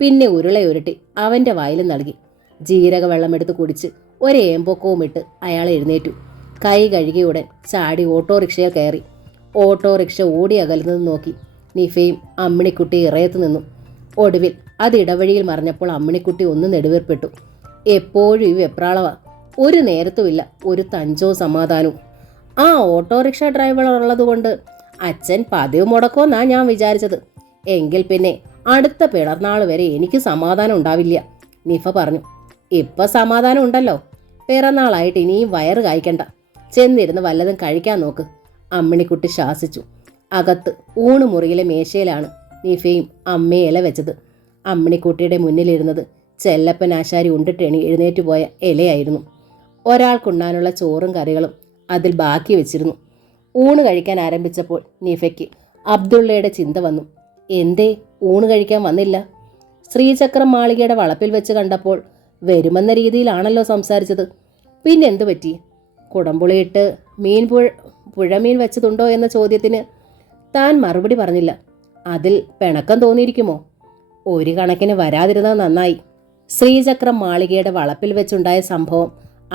പിന്നെ ഉരുള ഉരുട്ടി അവൻ്റെ വായിലും നൽകി. ജീരക വെള്ളമെടുത്ത് കുടിച്ച് ഒരേമ്പൊക്കവും ഇട്ട് അയാൾ എഴുന്നേറ്റു. കൈ കഴുകിയുടൻ ചാടി ഓട്ടോറിക്ഷയിൽ കയറി. ഓട്ടോറിക്ഷ ഓടി അകലുന്നത് നോക്കി നിഫയും അമ്മിണിക്കുട്ടി ഇറയത്ത് നിന്നു. ഒടുവിൽ അത് ഇടവഴിയിൽ മറിഞ്ഞപ്പോൾ അമ്മിണിക്കുട്ടി ഒന്ന് നെടുവേർപ്പെട്ടു. എപ്പോഴും ഈ വെപ്രാളവ, ഒരു നേരത്തുമില്ല ഒരു തഞ്ചോ സമാധാനവും. ആ ഓട്ടോറിക്ഷ ഡ്രൈവർ ഉള്ളതുകൊണ്ട് അച്ഛൻ പതിവ് മുടക്കുമെന്നാ ഞാൻ വിചാരിച്ചത്. എങ്കിൽ പിന്നെ അടുത്ത പിറന്നാൾ വരെ എനിക്ക് സമാധാനം ഉണ്ടാവില്ല, നിഫ പറഞ്ഞു. ഇപ്പം സമാധാനം ഉണ്ടല്ലോ, പിറന്നാളായിട്ട് ഇനിയും വയറ് കായ്ക്കണ്ട, ചെന്നിരുന്ന് വല്ലതും കഴിക്കാൻ നോക്ക്, അമ്മിണിക്കുട്ടി ശാസിച്ചു. അകത്ത് ഊണുമുറിയിലെ മേശയിലാണ് നിഫയും അമ്മയെ ഇല വെച്ചത്. അമ്മിണിക്കുട്ടിയുടെ മുന്നിലിരുന്നത് ചെല്ലപ്പൻ ആശാരി ഉണ്ടിട്ട് എഴുന്നേറ്റ് പോയ ഇലയായിരുന്നു. ഒരാൾക്കുണ്ണാനുള്ള ചോറും കറികളും അതിൽ ബാക്കി വെച്ചിരുന്നു. ഊണ് കഴിക്കാൻ ആരംഭിച്ചപ്പോൾ നിഫയ്ക്ക് അബ്ദുള്ളയുടെ ചിന്ത വന്നു. എന്തേ ഊണ് കഴിക്കാൻ വന്നില്ല? ശ്രീചക്രം മാളികയുടെ വളപ്പിൽ വെച്ച് കണ്ടപ്പോൾ വരുമെന്ന രീതിയിലാണല്ലോ സംസാരിച്ചത്. പിന്നെന്തു പറ്റി? കുടംപുളിയിട്ട് പുഴമീൻ വെച്ചതുണ്ടോ എന്ന ചോദ്യത്തിന് താൻ മറുപടി പറഞ്ഞില്ല. അതിൽ പിണക്കം തോന്നിയിരിക്കുമോ? ഒരു കണക്കിന് വരാതിരുന്നത് നന്നായി. ശ്രീചക്രം മാളികയുടെ വളപ്പിൽ വെച്ചുണ്ടായ സംഭവം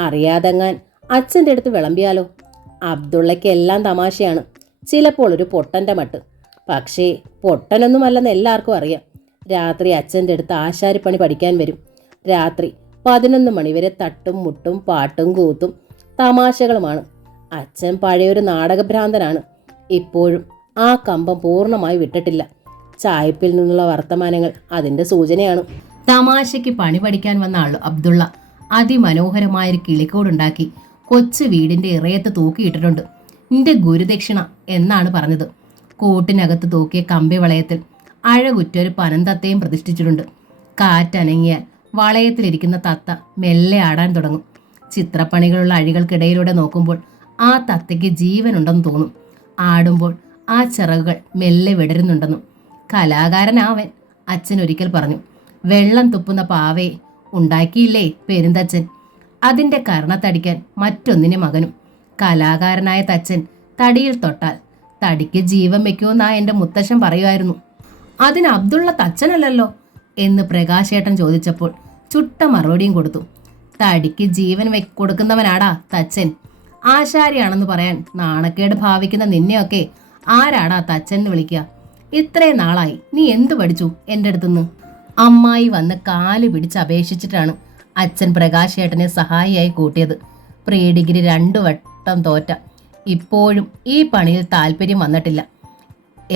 അറിയാതെങ്ങാൻ അച്ഛൻ്റെ അടുത്ത് വിളമ്പിയാലോ? അബ്ദുള്ളയ്ക്ക് എല്ലാം തമാശയാണ്, ചിലപ്പോൾ ഒരു പൊട്ടൻ്റെ മട്ട്. പക്ഷേ പൊട്ടനൊന്നുമല്ലെന്ന് എല്ലാവർക്കും അറിയാം. രാത്രി അച്ഛൻ്റെ അടുത്ത് ആശാരിപ്പണി പഠിക്കാൻ വരും. രാത്രി 11 മണിവരെ തട്ടും മുട്ടും പാട്ടും കൂത്തും തമാശകളുമാണ്. അച്ഛൻ പഴയൊരു നാടകഭ്രാന്തനാണ്. ഇപ്പോഴും ആ കമ്പം പൂർണ്ണമായി വിട്ടിട്ടില്ല. ചായപ്പിൽ നിന്നുള്ള വർത്തമാനങ്ങൾ അതിൻ്റെ സൂചനയാണ്. തമാശയ്ക്ക് പണി പഠിക്കാൻ വന്ന ആൾ അബ്ദുള്ള അതിമനോഹരമായൊരു കിളിക്കോടുണ്ടാക്കി കൊച്ചു വീടിൻ്റെ ഇറയത്ത് തൂക്കിയിട്ടിട്ടുണ്ട്. നിന്റെ ഗുരുദക്ഷിണ എന്നാണ് പറഞ്ഞത്. കൂട്ടിനകത്ത് തൂക്കിയ കമ്പി വളയത്തിൽ അഴകുറ്റൊരു പനന്തത്തയും പ്രതിഷ്ഠിച്ചിട്ടുണ്ട്. കാറ്റനങ്ങിയാൽ വളയത്തിലിരിക്കുന്ന തത്ത മെല്ലെ ആടാൻ തുടങ്ങും. ചിത്രപ്പണികളുള്ള അഴികൾക്കിടയിലൂടെ നോക്കുമ്പോൾ ആ തത്തയ്ക്ക് ജീവനുണ്ടെന്ന് തോന്നും. ആടുമ്പോൾ ആ ചിറകുകൾ മെല്ലെ വിടരുന്നുണ്ടെന്നും. കലാകാരനാവൻ, അച്ഛൻ ഒരിക്കൽ പറഞ്ഞു. വെള്ളം തുപ്പുന്ന പാവയെ ഉണ്ടാക്കിയില്ലേ പെരുന്തച്ഛൻ. അതിൻ്റെ കർണത്തടിക്കാൻ മറ്റൊന്നിനെ മകനും. കലാകാരനായ തച്ചൻ തടിയിൽ തൊട്ടാൽ തടിക്ക് ജീവൻ വെക്കുമെന്നാ എൻ്റെ മുത്തശ്ശൻ പറയുമായിരുന്നു. അതിന് അബ്ദുള്ള തച്ചനല്ലല്ലോ എന്ന് പ്രകാശേട്ടൻ ചോദിച്ചപ്പോൾ ചുട്ട മറുപടിയും കൊടുത്തു. തടിക്ക് ജീവൻ കൊടുക്കുന്നവനാടാ തച്ചൻ. ആശാരിയാണെന്ന് പറയാൻ നാണക്കേട് ഭാവിക്കുന്ന നിന്നെയൊക്കെ ആരാടാ തച്ചൻ എന്ന് വിളിക്കുക? ഇത്രയും നാളായി നീ എന്തു പഠിച്ചു എൻ്റെ അടുത്തുനിന്ന്? അമ്മായി വന്ന് കാല് പിടിച്ച് അപേക്ഷിച്ചിട്ടാണ് അച്ഛൻ പ്രകാശേട്ടനെ സഹായിയായി കൂട്ടിയത്. പ്രീ ഡിഗ്രി 2 വട്ടം തോറ്റ. ഇപ്പോഴും ഈ പണിയിൽ താല്പര്യം വന്നിട്ടില്ല.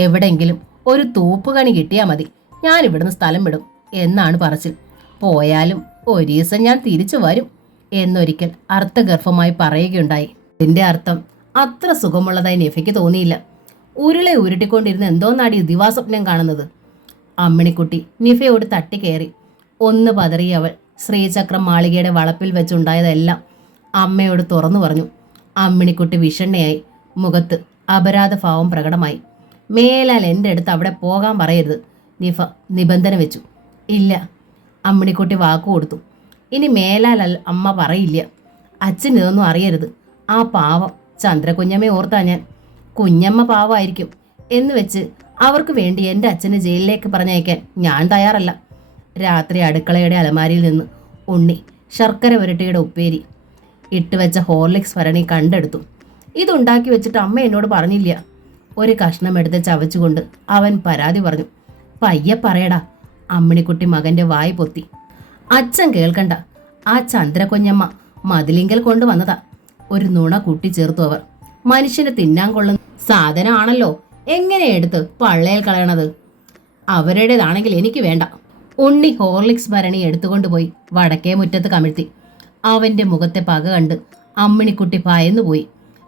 എവിടെങ്കിലും ഒരു തൂപ്പുകണി കിട്ടിയാൽ മതി, ഞാൻ ഇവിടുന്ന് സ്ഥലം വിടും എന്നാണ് പറച്ചിൽ. പോയാലും ഒരു ദിവസം ഞാൻ തിരിച്ചു വരും എന്നൊരിക്കൽ അർത്ഥഗർഭമായി പറയുകയുണ്ടായി. ഇതിൻ്റെ അർത്ഥം അത്ര സുഖമുള്ളതായി നിഫയ്ക്ക് തോന്നിയില്ല. ഉരുളെ ഉരുട്ടിക്കൊണ്ടിരുന്ന് എന്തോന്നാടി ദിവാസ്വപ്നം കാണുന്നത്? അമ്മിണിക്കുട്ടി നിഫയോട് തട്ടിക്കയറി. ഒന്ന് പതറി അവൾ ശ്രീചക്രം മാളികയുടെ വളപ്പിൽ വെച്ചുണ്ടായതെല്ലാം അമ്മയോട് തുറന്നു പറഞ്ഞു. അമ്മിണിക്കുട്ടി വിഷണ്ണയായി. മുഖത്ത് അപരാധഭാവം പ്രകടമായി. മേലാൽ എൻ്റെ അടുത്ത് അവിടെ പോകാൻ പറയരുത്, നിഫ നിബന്ധന വെച്ചു. ഇല്ല, അമ്മിണിക്കുട്ടി വാക്കു കൊടുത്തു. ഇനി മേലാൽ അമ്മ പറയില്ല. അച്ഛൻ ഇതൊന്നും അറിയരുത്. ആ പാവം ചന്ദ്രകുഞ്ഞമ്മയെ ഓർത്താ ഞാൻ. കുഞ്ഞമ്മ പാവമായിരിക്കും എന്ന് വെച്ച് അവർക്ക് വേണ്ടി എൻ്റെ അച്ഛനെ ജയിലിലേക്ക് പറഞ്ഞയക്കാൻ ഞാൻ തയ്യാറല്ല. രാത്രി അടുക്കളയുടെ അലമാരിയിൽ നിന്ന് ഉണ്ണി ശർക്കര പുരട്ടിയുടെ ഉപ്പേരി ഇട്ടുവെച്ച ഹോർലിക്സ് ഭരണി കണ്ടെടുത്തു. ഇതുണ്ടാക്കി വെച്ചിട്ട് അമ്മ എന്നോട് പറഞ്ഞില്ല. ഒരു കഷ്ണം എടുത്ത് ചവച്ചുകൊണ്ട് അവൻ പരാതി പറഞ്ഞു. പയ്യെ പറയടാ, അമ്മിണിക്കുട്ടി മകൻ്റെ വായ് പൊത്തി. അച്ഛൻ കേൾക്കണ്ട, ആ ചന്ദ്രകുഞ്ഞമ്മ മതിലിങ്കൽ കൊണ്ടുവന്നതാ. ഒരു നുണ കൂട്ടിച്ചേർത്തു അവർ. മനുഷ്യന് തിന്നാൻ കൊള്ളുന്ന സാധനമാണല്ലോ, എങ്ങനെ എടുത്ത് പള്ളയിൽ കളയണത്? അവരുടേതാണെങ്കിൽ എനിക്ക് വേണ്ട. ഉണ്ണി ഹോർലിക്സ് ഭരണി എടുത്തുകൊണ്ടുപോയി വടക്കേ മുറ്റത്ത് കമിഴ്ത്തി. അവൻ്റെ മുഖത്തെ പക കണ്ട് അമ്മിണിക്കുട്ടി ഭയന്നുപോയി.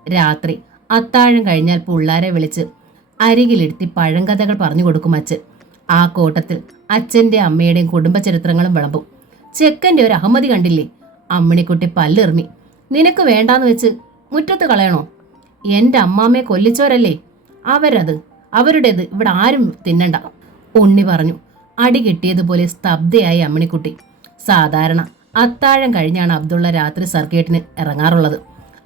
രാത്രി അത്താഴം കഴിഞ്ഞാൽ പിള്ളാരെ വിളിച്ച് അരികിലിരുത്തി പഴങ്കഥകൾ പറഞ്ഞു കൊടുക്കും അച്ഛൻ. ആ കൂട്ടത്തിൽ അച്ഛൻ്റെ അമ്മയുടെയും കുടുംബ ചരിത്രങ്ങളും വിളമ്പും. ചെക്കൻ്റെ ഒരു അഹമ്മതി കണ്ടില്ലേ? അമ്മിണിക്കുട്ടി പല്ലെറിഞ്ഞി. നിനക്ക് വേണ്ടാന്ന് വെച്ച് മുറ്റത്ത് കളയണോ? എൻ്റെ അമ്മാമ്മയെ കൊല്ലിച്ചോരല്ലേ അവരുടേത് ഇവിടെ ആരും തിന്നണ്ട, ഉണ്ണി പറഞ്ഞു. അടി കിട്ടിയതുപോലെ സ്തബ്ധയായി അമ്മിണിക്കുട്ടി. സാധാരണ അത്താഴം കഴിഞ്ഞാണ് അബ്ദുള്ള രാത്രി സർക്കിട്ടിന് ഇറങ്ങാറുള്ളത്.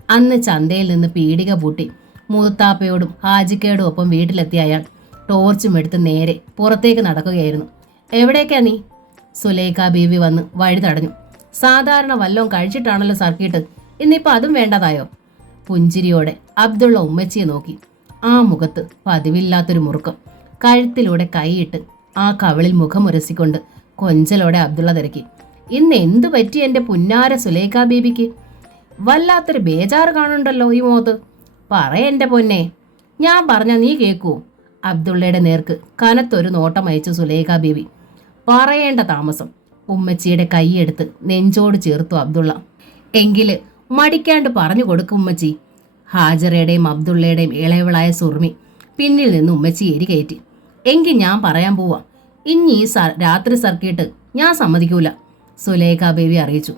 അന്ന് ചന്തയിൽ നിന്ന് പീടിക പൂട്ടി മൂത്താപ്പയോടും ഹാജിക്കയോടും ഒപ്പം വീട്ടിലെത്തിയ അയാൾ ടോർച്ചും എടുത്ത് നേരെ പുറത്തേക്ക് നടക്കുകയായിരുന്നു. എവിടേക്കാ നീ? സുലൈഖ ബീവി വന്ന് വഴി തടഞ്ഞു. സാധാരണ വല്ലവും കഴിച്ചിട്ടാണല്ലോ സർക്കിട്ട്, ഇന്നിപ്പോൾ അതും വേണ്ടതായോ? പുഞ്ചിരിയോടെ അബ്ദുള്ള ഉമ്മച്ചിയെ നോക്കി. ആ മുഖത്ത് പതിവില്ലാത്തൊരു മുറുക്കം. കഴുത്തിലൂടെ കൈയിട്ട് ആ കവിളിൽ മുഖമുരസിക്കൊണ്ട് കൊഞ്ചലോടെ അബ്ദുള്ള തിരക്കി, ഇന്ന് എന്തു പറ്റി എൻ്റെ പുന്നാര സുലൈഖ ബീബിക്ക്? വല്ലാത്തൊരു ബേജാറ് കാണുന്നുണ്ടല്ലോ ഈ മുഖത്ത്. പറയെൻ്റെ പൊന്നെ, ഞാൻ പറഞ്ഞ നീ കേൾക്കൂ? അബ്ദുള്ളയുടെ നേർക്ക് കനത്തൊരു നോട്ടം അയച്ചു സുലൈഖ ബീബി. പറയേണ്ട താമസം. ഉമ്മച്ചിയുടെ കൈയെടുത്ത് നെഞ്ചോട് ചേർത്തു അബ്ദുള്ള. എങ്കില് മടിക്കാണ്ട് പറഞ്ഞു കൊടുക്കും ഉമ്മച്ചി. ഹാജറയുടെയും അബ്ദുള്ളയുടെയും ഇളയവളായ സുർമി പിന്നിൽ നിന്ന് ഉമ്മച്ചി എരി കയറ്റി. എങ്കിൽ ഞാൻ പറയാൻ പോവാം. ഇനി ഈ രാത്രി സർക്കിട്ട് ഞാൻ സമ്മതിക്കൂല, സുലൈഖ ബീവി അറിയിച്ചു.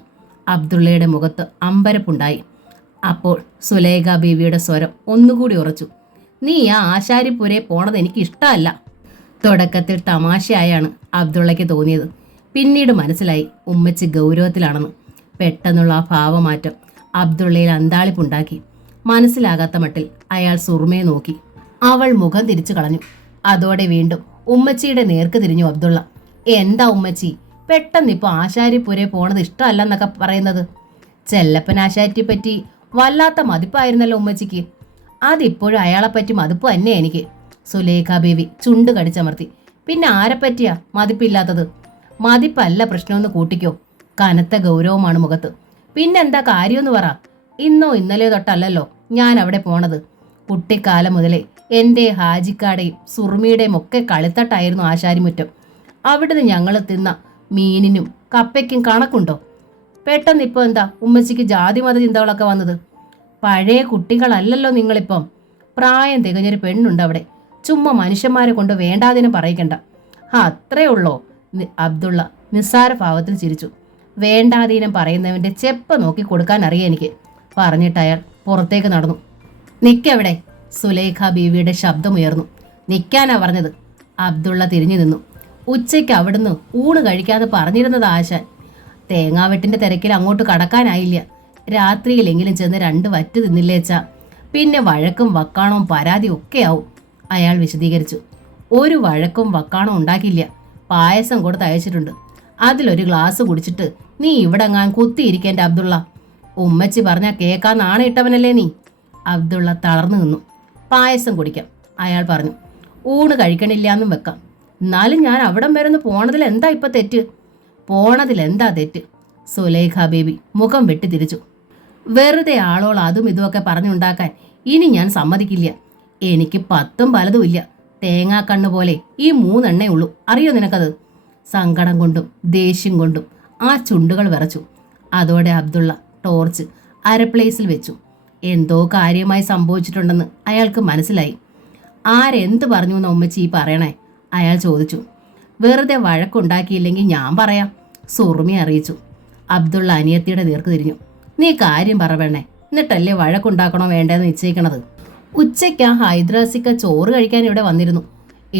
അബ്ദുള്ളയുടെ മുഖത്ത് അമ്പരപ്പുണ്ടായി. അപ്പോൾ സുലൈഖ ബീവിയുടെ സ്വരം ഒന്നുകൂടി ഉറച്ചു. നീ ആ ആശാരിപ്പുരെ പോണത് എനിക്ക് ഇഷ്ടമല്ല. തുടക്കത്തിൽ തമാശയായാണ് അബ്ദുള്ളയ്ക്ക് തോന്നിയത്. പിന്നീട് മനസ്സിലായി ഉമ്മച്ചി ഗൗരവത്തിലാണെന്ന്. പെട്ടെന്നുള്ള ആ ഭാവമാറ്റം അബ്ദുള്ളയിൽ അന്താളിപ്പുണ്ടാക്കി. മനസ്സിലാകാത്ത മട്ടിൽ അയാൾ സുർമയെ നോക്കി. അവൾ മുഖം തിരിച്ചു കളഞ്ഞു. അതോടെ വീണ്ടും ഉമ്മച്ചിയുടെ നേർക്ക് തിരിഞ്ഞു അബ്ദുള്ള. എന്താ ഉമ്മച്ചി പെട്ടെന്നിപ്പോൾ ആശാരിപ്പുരെ പോണത് ഇഷ്ടമല്ലെന്നൊക്കെ പറയുന്നത്? ചെല്ലപ്പൻ ആശാരിയെ പറ്റി വല്ലാത്ത മതിപ്പായിരുന്നല്ലോ ഉമ്മച്ചിക്ക്. അതിപ്പോഴും അയാളെപ്പറ്റി മതിപ്പ് തന്നെ എനിക്ക്. സുലൈഖ ബീവി ചുണ്ട് കടിച്ചമർത്തി. പിന്നെ ആരെപ്പറ്റിയാ മതിപ്പില്ലാത്തത്? മതിപ്പല്ല പ്രശ്നമെന്ന് കൂട്ടിക്കോ. കനത്ത ഗൗരവമാണ് മുഖത്ത്. പിന്നെന്താ കാര്യമെന്ന് പറ. ഇന്നോ ഇന്നലെയോ തൊട്ടല്ലല്ലോ ഞാൻ അവിടെ പോണത്. കുട്ടിക്കാലം മുതലേ എൻ്റെ ഹാജിക്കാടെയും സുർമിയുടെയും ഒക്കെ കളിത്തട്ടായിരുന്നു ആശാരിമുറ്റം. അവിടുന്ന് ഞങ്ങൾ തിന്ന മീനിനും കപ്പയ്ക്കും കണക്കുണ്ടോ? പെട്ടെന്നിപ്പോൾ എന്താ ഉമ്മച്ചിക്ക് ജാതിമത ചിന്തകളൊക്കെ വന്നത്? പഴയ കുട്ടികളല്ലല്ലോ നിങ്ങളിപ്പം. പ്രായം തികഞ്ഞൊരു പെണ്ണുണ്ട് അവിടെ. ചുമ്മാ മനുഷ്യന്മാരെ കൊണ്ട് വേണ്ടാതിനും പറയിക്കണ്ട. അത്രേ ഉള്ളോ? അബ്ദുള്ള നിസ്സാര ഭാവത്തിൽ ചിരിച്ചു. വേണ്ടാതീനം പറയുന്നവൻ്റെ ചെപ്പ നോക്കി കൊടുക്കാൻ അറിയാം എനിക്ക്, പറഞ്ഞിട്ട് അയാൾ പുറത്തേക്ക് നടന്നു. നിക്കവിടെ, സുലൈഖ ബീവിയുടെ ശബ്ദമുയർന്നു. നിൽക്കാനാ പറഞ്ഞത്. അബ്ദുള്ള തിരിഞ്ഞു നിന്നു. ഉച്ചയ്ക്ക് അവിടുന്ന് ഊണ് കഴിക്കാതെ പറഞ്ഞിരുന്നത് ആശാൻ. തേങ്ങാവെട്ടിൻ്റെ തിരക്കിൽ അങ്ങോട്ട് കടക്കാനായില്ല. രാത്രിയിലെങ്കിലും ചെന്ന് 2 വറ്റ് തിന്നില്ലേച്ചാ പിന്നെ വഴക്കും വക്കാണവും പരാതിയും ഒക്കെ ആവും, അയാൾ വിശദീകരിച്ചു. ഒരു വഴക്കും വക്കാണവും ഉണ്ടാക്കില്ല. പായസം കൊടുത്ത് അയച്ചിട്ടുണ്ട്. അതിലൊരു ഗ്ലാസ് കുടിച്ചിട്ട് നീ ഇവിടെ ഞാൻ കുത്തിയിരിക്കേണ്ട അബ്ദുള്ള. ഉമ്മച്ചി പറഞ്ഞാൽ കേൾക്കാൻ നാണയിട്ടവനല്ലേ നീ? അബ്ദുള്ള തളർന്നു നിന്നു. പായസം കുടിക്കാം, അയാൾ പറഞ്ഞു. ഊണ് കഴിക്കണില്ലാന്നും വെക്കാം. എന്നാലും ഞാൻ അവിടം വരെ ഒന്ന് പോണതിൽ എന്താ ഇപ്പം തെറ്റ്? പോണതിലെന്താ തെറ്റ്? സുലൈഖ ബേബി മുഖം വെട്ടി തിരിച്ചു. വെറുതെ ആളോൾ അതും ഇതുമൊക്കെ പറഞ്ഞുണ്ടാക്കാൻ ഇനി ഞാൻ സമ്മതിക്കില്ല. എനിക്ക് 10ഉം പലതും ഇല്ല. തേങ്ങാക്കണ്ണ് പോലെ ഈ 3 എണ്ണേ ഉള്ളൂ. അറിയോ നിനക്കത്? സങ്കടം കൊണ്ടും ദേഷ്യം കൊണ്ടും ആ ചുണ്ടുകൾ വിറച്ചു. അതോടെ അബ്ദുള്ള ടോർച്ച് അരപ്ലേസിൽ വെച്ചു. എന്തോ കാര്യമായി സംഭവിച്ചിട്ടുണ്ടെന്ന് അയാൾക്ക് മനസ്സിലായി. ആരെന്ത് പറഞ്ഞു എന്ന് ഉമ്മച്ചി ഈ പറയണേ? അയാൾ ചോദിച്ചു. വെറുതെ വഴക്കുണ്ടാക്കിയില്ലെങ്കിൽ ഞാൻ പറയാം, സുറുമി അറിയിച്ചു. അബ്ദുള്ള അനിയത്തിയുടെ നേർക്ക് തിരിഞ്ഞു. നീ കാര്യം പറവേണേ, എന്നിട്ടല്ലേ വഴക്കുണ്ടാക്കണോ വേണ്ടതെന്ന് നിശ്ചയിക്കണത്? ഉച്ചയ്ക്ക് ആ ഹൈദ്രാസിക്ക ചോറ് കഴിക്കാൻ ഇവിടെ വന്നിരുന്നു.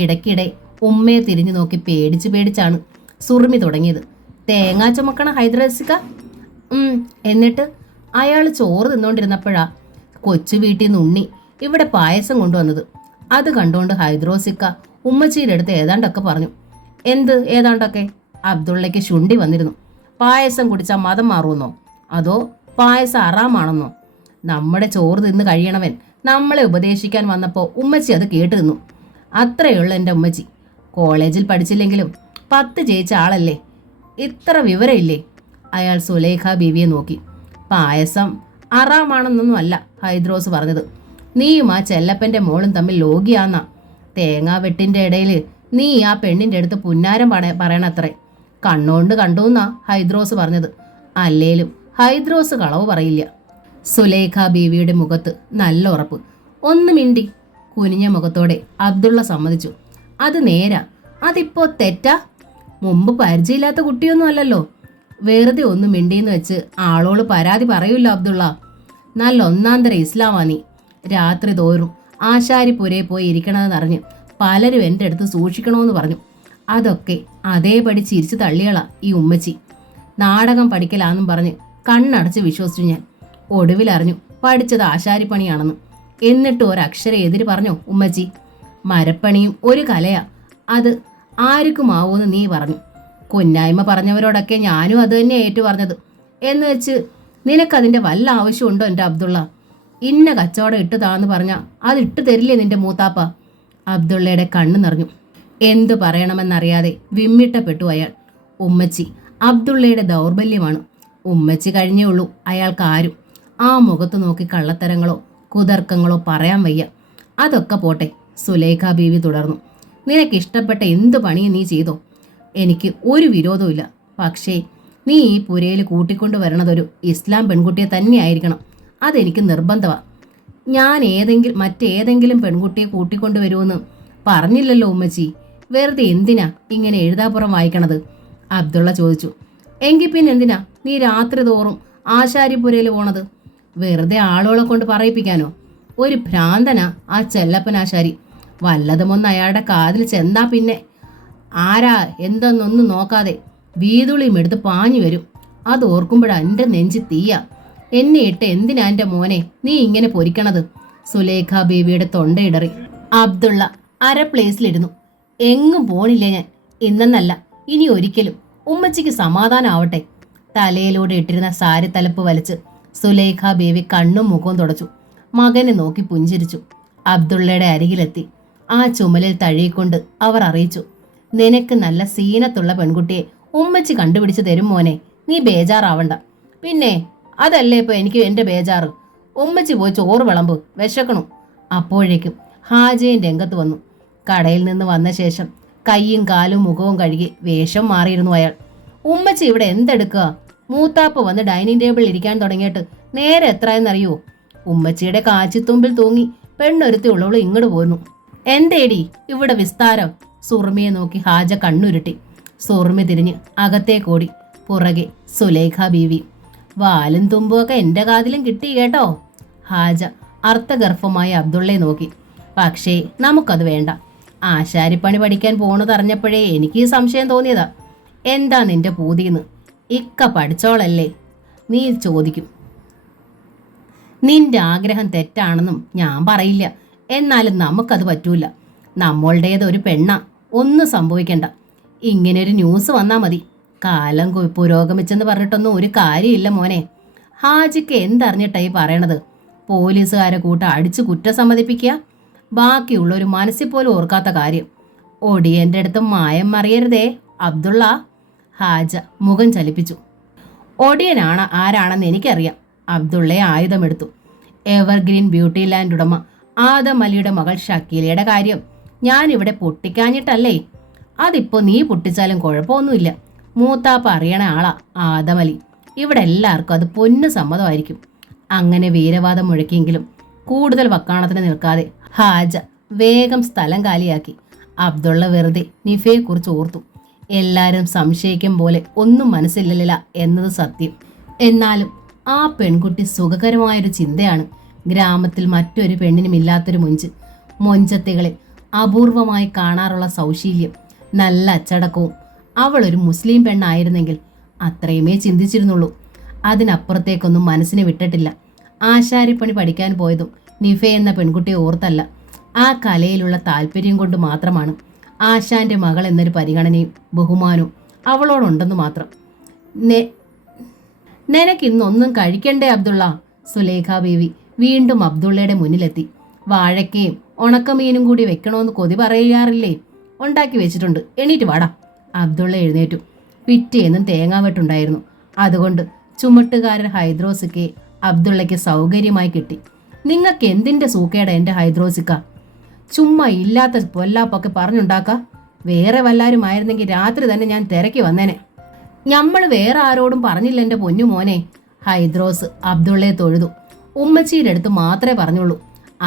ഇടയ്ക്കിടെ ഉമ്മയെ തിരിഞ്ഞു നോക്കി പേടിച്ചാണ് സുറുമി തുടങ്ങിയത്. തേങ്ങാ ചുമക്കണ ഹൈദ്രാസിക്ക? എന്നിട്ട് അയാൾ ചോറ് തിന്നുകൊണ്ടിരുന്നപ്പോഴാ കൊച്ചു വീട്ടിൽ നിന്ന് ഉണ്ണി ഇവിടെ പായസം കൊണ്ടുവന്നത്. അത് കണ്ടുകൊണ്ട് ഹൈദ്രോസിക്ക ഉമ്മച്ചിയുടെ അടുത്ത് ഏതാണ്ടൊക്കെ പറഞ്ഞു. എന്ത് ഏതാണ്ടൊക്കെ? അബ്ദുള്ളയ്ക്ക് ശുണ്ടി വന്നിരുന്നു. പായസം കുടിച്ചാൽ മതം മാറുമെന്നോ? അതോ പായസം അറാമാണെന്നോ? നമ്മുടെ ചോറ് തിന്ന് കഴിയണവൻ നമ്മളെ ഉപദേശിക്കാൻ വന്നപ്പോൾ ഉമ്മച്ചി അത് കേട്ട് നിന്നു. അത്രയുള്ള എൻ്റെ ഉമ്മച്ചി. കോളേജിൽ പഠിച്ചില്ലെങ്കിലും 10 ജയിച്ച ആളല്ലേ. ഇത്ര വിവരമില്ലേ? അയാൾ സുലൈഖ ബീവിയെ നോക്കി. പായസം അറാമാണെന്നൊന്നും അല്ല ഹൈദ്രോസ് പറഞ്ഞത്. നീയും ആ ചെല്ലപ്പൻ്റെ മോളും തമ്മിൽ ലോകിയാന്നാ. തേങ്ങാ വെട്ടിൻ്റെ ഇടയിൽ നീ ആ പെണ്ണിൻ്റെ അടുത്ത് പുന്നാരം പറയണത്രേ. കണ്ണോണ്ട് കണ്ടുവെന്നാ ഹൈദ്രോസ് പറഞ്ഞത്. അല്ലേലും ഹൈദ്രോസ് കളവ് പറയില്ല. സുലൈഖ ബീവിയുടെ മുഖത്ത് നല്ല ഉറപ്പ്. ഒന്ന് മിണ്ടി. കുനിഞ്ഞ മുഖത്തോടെ അബ്ദുള്ള സമ്മതിച്ചു. അത് നേരാ. അതിപ്പോ തെറ്റാ? മുമ്പ് പരിചയമില്ലാത്ത കുട്ടിയൊന്നും അല്ലല്ലോ. വെറുതെ ഒന്ന് മിണ്ടിയെന്ന് വെച്ച് ആളോട് പരാതി പറയൂല്ലോ അബ്ദുള്ള. നല്ല ഒന്നാന്തര ഇസ്ലാമാ നീ. രാത്രി തോറും ആശാരിപ്പുരേ പോയി ഇരിക്കണമെന്നറിഞ്ഞ് പലരും എൻ്റെ അടുത്ത് സൂക്ഷിക്കണമെന്ന് പറഞ്ഞു. അതൊക്കെ അതേപടി ചിരിച്ചു തള്ളിയളാ ഈ ഉമ്മച്ചി. നാടകം പഠിക്കലാന്നും പറഞ്ഞ് കണ്ണടച്ച് വിശ്വസിച്ചു ഞാൻ. ഒടുവിലറിഞ്ഞു പഠിച്ചത് ആശാരിപ്പണിയാണെന്ന്. എന്നിട്ട് ഒരക്ഷരം എതിര് പറഞ്ഞോ ഉമ്മച്ചി? മരപ്പണിയും ഒരു കലയാ, അത് ആർക്കുമാവൂന്ന് നീ പറഞ്ഞു. കുന്നായ്മ പറഞ്ഞവരോടൊക്കെ ഞാനും അത് തന്നെ ഏറ്റു പറഞ്ഞത്. എന്ന് വെച്ച് നിനക്കതിൻ്റെ വല്ല ആവശ്യമുണ്ടോ എൻ്റെ അബ്ദുള്ള? ഇന്ന കച്ചവടം ഇട്ട് താന്ന് പറഞ്ഞാൽ അത് ഇട്ട് തരില്ലേ നിന്റെ മൂത്താപ്പ? അബ്ദുള്ളയുടെ കണ്ണു നിറഞ്ഞു. എന്തു പറയണമെന്നറിയാതെ വിമ്മിട്ടപ്പെട്ടു അയാൾ. ഉമ്മച്ചി അബ്ദുള്ളയുടെ ദൗർബല്യമാണ്. ഉമ്മച്ചി കഴിഞ്ഞേ ഉള്ളൂ അയാൾക്കാരും. ആ മുഖത്ത് നോക്കി കള്ളത്തരങ്ങളോ കുതർക്കങ്ങളോ പറയാൻ വയ്യ. അതൊക്കെ പോട്ടെ, സുലൈഖ ബീവി തുടർന്നു. നിനക്കിഷ്ടപ്പെട്ട എന്ത് പണിയും നീ ചെയ്തോ, എനിക്ക് ഒരു വിരോധവുമില്ല. പക്ഷേ നീ ഈ പുരയിൽ കൂട്ടിക്കൊണ്ടു വരണതൊരു ഇസ്ലാം പെൺകുട്ടിയെ തന്നെയായിരിക്കണം. അതെനിക്ക് നിർബന്ധമാണ്. ഞാൻ മറ്റേതെങ്കിലും പെൺകുട്ടിയെ കൂട്ടിക്കൊണ്ടുവരുമെന്ന് പറഞ്ഞില്ലല്ലോ ഉമ്മച്ചി. വെറുതെ എന്തിനാ ഇങ്ങനെ എഴുതാപ്പുറം വായിക്കണത്? അബ്ദുള്ള ചോദിച്ചു. എങ്കിൽ പിന്നെ എന്തിനാ നീ രാത്രി തോറും ആശാരിപ്പുരയിൽ പോണത്? വെറുതെ ആളുകളെ കൊണ്ട് പറയിപ്പിക്കാനോ? ഒരു ഭ്രാന്തനാ ആ ചെല്ലപ്പനാശാരി. വല്ലതുമൊന്ന് അയാളുടെ കാതിൽ ചെന്നാ പിന്നെ ആരാ എന്തെന്നൊന്നും നോക്കാതെ വീതുളിയും എടുത്ത് പാഞ്ഞു വരും. അത് ഓർക്കുമ്പോഴാ എൻ്റെ നെഞ്ചി തീയ. എന്നെ ഇട്ട് എന്തിനാ എൻ്റെ മോനെ നീ ഇങ്ങനെ പൊരിക്കണത്? സുലേഖ ബീവിയുടെ തൊണ്ടയിടറി. അബ്ദുള്ള അര പ്ലേസിലിരുന്നു. എങ്ങും പോണില്ല ഞാൻ, ഇന്നെന്നല്ല ഇനി ഒരിക്കലും. ഉമ്മച്ചിക്ക് സമാധാനമാവട്ടെ. തലയിലൂടെ ഇട്ടിരുന്ന സാരി തലപ്പ് വലിച്ച് സുലേഖ ബീവി കണ്ണും മുഖവും തുടച്ചു. മകനെ നോക്കി പുഞ്ചിരിച്ചു. അബ്ദുള്ളയുടെ അരികിലെത്തി ആ ചുമലിൽ തഴുകിക്കൊണ്ട് അവർ അറിയിച്ചു. നിനക്ക് നല്ല സീനത്തുള്ള പെൺകുട്ടിയെ ഉമ്മച്ചി കണ്ടുപിടിച്ച് തരും മോനെ, നീ ബേജാറാവണ്ട. പിന്നെ അതല്ലേ ഇപ്പൊ എനിക്ക് എൻ്റെ ബേജാറ്. ഉമ്മച്ചി പോയി ചോറ് വിളമ്പ്, വിശക്കണു. അപ്പോഴേക്കും ഹാജയൻ രംഗത്ത് വന്നു. കടയിൽ നിന്ന് വന്ന ശേഷം കൈയും കാലും മുഖവും കഴുകി വേഷം മാറിയിരുന്നു അയാൾ. ഉമ്മച്ചി ഇവിടെ എന്തെടുക്കുക? മൂത്താപ്പ് വന്ന് ഡൈനിങ് ടേബിളിൽ ഇരിക്കാൻ തുടങ്ങിയിട്ട് നേരെ എത്രയെന്നറിയോ? ഉമ്മച്ചിയുടെ കാച്ചിത്തുമ്പിൽ തൂങ്ങി പെണ്ണൊരുത്തി ഉള്ളവള് ഇങ്ങോട്ട് പോന്നു. എന്തേടി ഇവിടെ വിസ്താരം? സുറുമിയെ നോക്കി ഹാജ കണ്ണുരുട്ടി. സുറുമി തിരിഞ്ഞ് അകത്തേക്കോടി. പുറകെ സുലേഖ ബീവി. വാലും തുമ്പുമൊക്കെ എൻ്റെ കാതിലും കിട്ടി കേട്ടോ. ഹാജ അർത്ഥഗർഭമായി അബ്ദുള്ളയെ നോക്കി. പക്ഷേ നമുക്കത് വേണ്ട. ആശാരിപ്പണി പഠിക്കാൻ പോണതറിഞ്ഞപ്പോഴേ എനിക്ക് ഈ സംശയം തോന്നിയതാ. എന്താ നിന്റെ പൂതിന്ന്? ഇക്ക പഠിച്ചോളല്ലേ നീ ചോദിക്കും. നിന്റെ ആഗ്രഹം തെറ്റാണെന്നും ഞാൻ പറയില്ല. എന്നാലും നമുക്കത് പറ്റൂല. നമ്മളുടേത് ഒരു പെണ്ണ. ഒന്നും സംഭവിക്കണ്ട. ഇങ്ങനൊരു ന്യൂസ് വന്നാൽ മതി. കാലം പുരോഗമിച്ചെന്ന് പറഞ്ഞിട്ടൊന്നും ഒരു കാര്യമില്ല മോനെ. ഹാജിക്ക് എന്തറിഞ്ഞിട്ടായി പറയണത്? പോലീസുകാരെ കൂട്ട അടിച്ചു കുറ്റം സമ്മതിപ്പിക്കുക. ബാക്കിയുള്ളൊരു മനസ്സിൽ പോലും ഓർക്കാത്ത കാര്യം. ഒടിയൻ്റെ അടുത്ത് മായം മറിയരുതേ അബ്ദുള്ള. ഹാജ മുഖം ചലിപ്പിച്ചു. ഒടിയനാണ് ആരാണെന്ന് എനിക്കറിയാം. അബ്ദുള്ളയെ ആയുധമെടുത്തു. എവർഗ്രീൻ ബ്യൂട്ടി ലാൻഡ് ഉടമ ആദം അലിയുടെ മകൾ ഷക്കീലയുടെ കാര്യം ഞാനിവിടെ പൊട്ടിക്കാഞ്ഞിട്ടല്ലേ? അതിപ്പോ നീ പൊട്ടിച്ചാലും കുഴപ്പമൊന്നുമില്ല. മൂത്താപ്പ അറിയണ ആളാ ആദം അലി. ഇവിടെ എല്ലാവർക്കും അത് പൊന്നു സമ്മതമായിരിക്കും. അങ്ങനെ വീരവാദം മുഴക്കിയെങ്കിലും കൂടുതൽ വക്കാണത്തിന് നിൽക്കാതെ ഹാജ വേഗം സ്ഥലം കാലിയാക്കി. അബ്ദുള്ള വെറുതെ നിഫയെക്കുറിച്ച് ഓർത്തു. എല്ലാവരും സംശയിക്കും പോലെ ഒന്നും മനസ്സിലില്ല എന്നത് സത്യം. എന്നാലും ആ പെൺകുട്ടി സുഖകരമായൊരു ചിന്തയാണ്. ഗ്രാമത്തിൽ മറ്റൊരു പെണ്ണിനും ഇല്ലാത്തൊരു മൊഞ്ചത്തികളെ അപൂർവമായി കാണാറുള്ള സൗശീല്യം, നല്ല അച്ചടക്കവും. അവൾ ഒരു മുസ്ലിം പെണ്ണായിരുന്നെങ്കിൽ അത്രയുമേ ചിന്തിച്ചിരുന്നുള്ളൂ. അതിനപ്പുറത്തേക്കൊന്നും മനസ്സിനെ വിട്ടിട്ടില്ല. ആശാരിപ്പണി പഠിക്കാൻ പോയതും നിഫ എന്ന പെൺകുട്ടിയെ ഓർത്തല്ല. ആ കലയിലുള്ള താല്പര്യം കൊണ്ട് മാത്രമാണ്. ആശാന്റെ മകൾ എന്നൊരു പരിഗണനയും ബഹുമാനവും അവളോടുണ്ടെന്ന് മാത്രം. നിനക്കിന്നൊന്നും കഴിക്കണ്ടേ അബ്ദുള്ള? സുലേഖ ബീവി വീണ്ടും അബ്ദുള്ളയുടെ മുന്നിലെത്തി. വാഴക്കയും ഉണക്കമീനും കൂടി വെക്കണമെന്ന് കൊതി പറയാറില്ലേ? ഉണ്ടാക്കി വെച്ചിട്ടുണ്ട്, എണീറ്റ് വാടാ. അബ്ദുള്ള എഴുന്നേറ്റു. പിറ്റേന്നും തേങ്ങാവെട്ടുണ്ടായിരുന്നു. അതുകൊണ്ട് ചുമട്ടുകാരൻ ഹൈദ്രോസിക്കെ അബ്ദുള്ളയ്ക്ക് സൗകര്യമായി കിട്ടി. നിങ്ങൾക്ക് എന്തിൻ്റെ സൂക്കേടാ എൻ്റെ ഹൈദ്രോസിക്ക? ചുമ്മാ ഇല്ലാത്ത പൊല്ലാപ്പൊക്കെ പറഞ്ഞുണ്ടാക്ക. വേറെ വല്ലാരുമായിരുന്നെങ്കിൽ രാത്രി തന്നെ ഞാൻ തിരക്കി വന്നേനെ. ഞമ്മൾ വേറെ ആരോടും പറഞ്ഞില്ല എൻ്റെ പൊന്നു മോനെ. ഹൈദ്രോസ് അബ്ദുള്ളയെ തൊഴുതു. ഉമ്മച്ചിയുടെ അടുത്ത് മാത്രമേ പറഞ്ഞുള്ളൂ.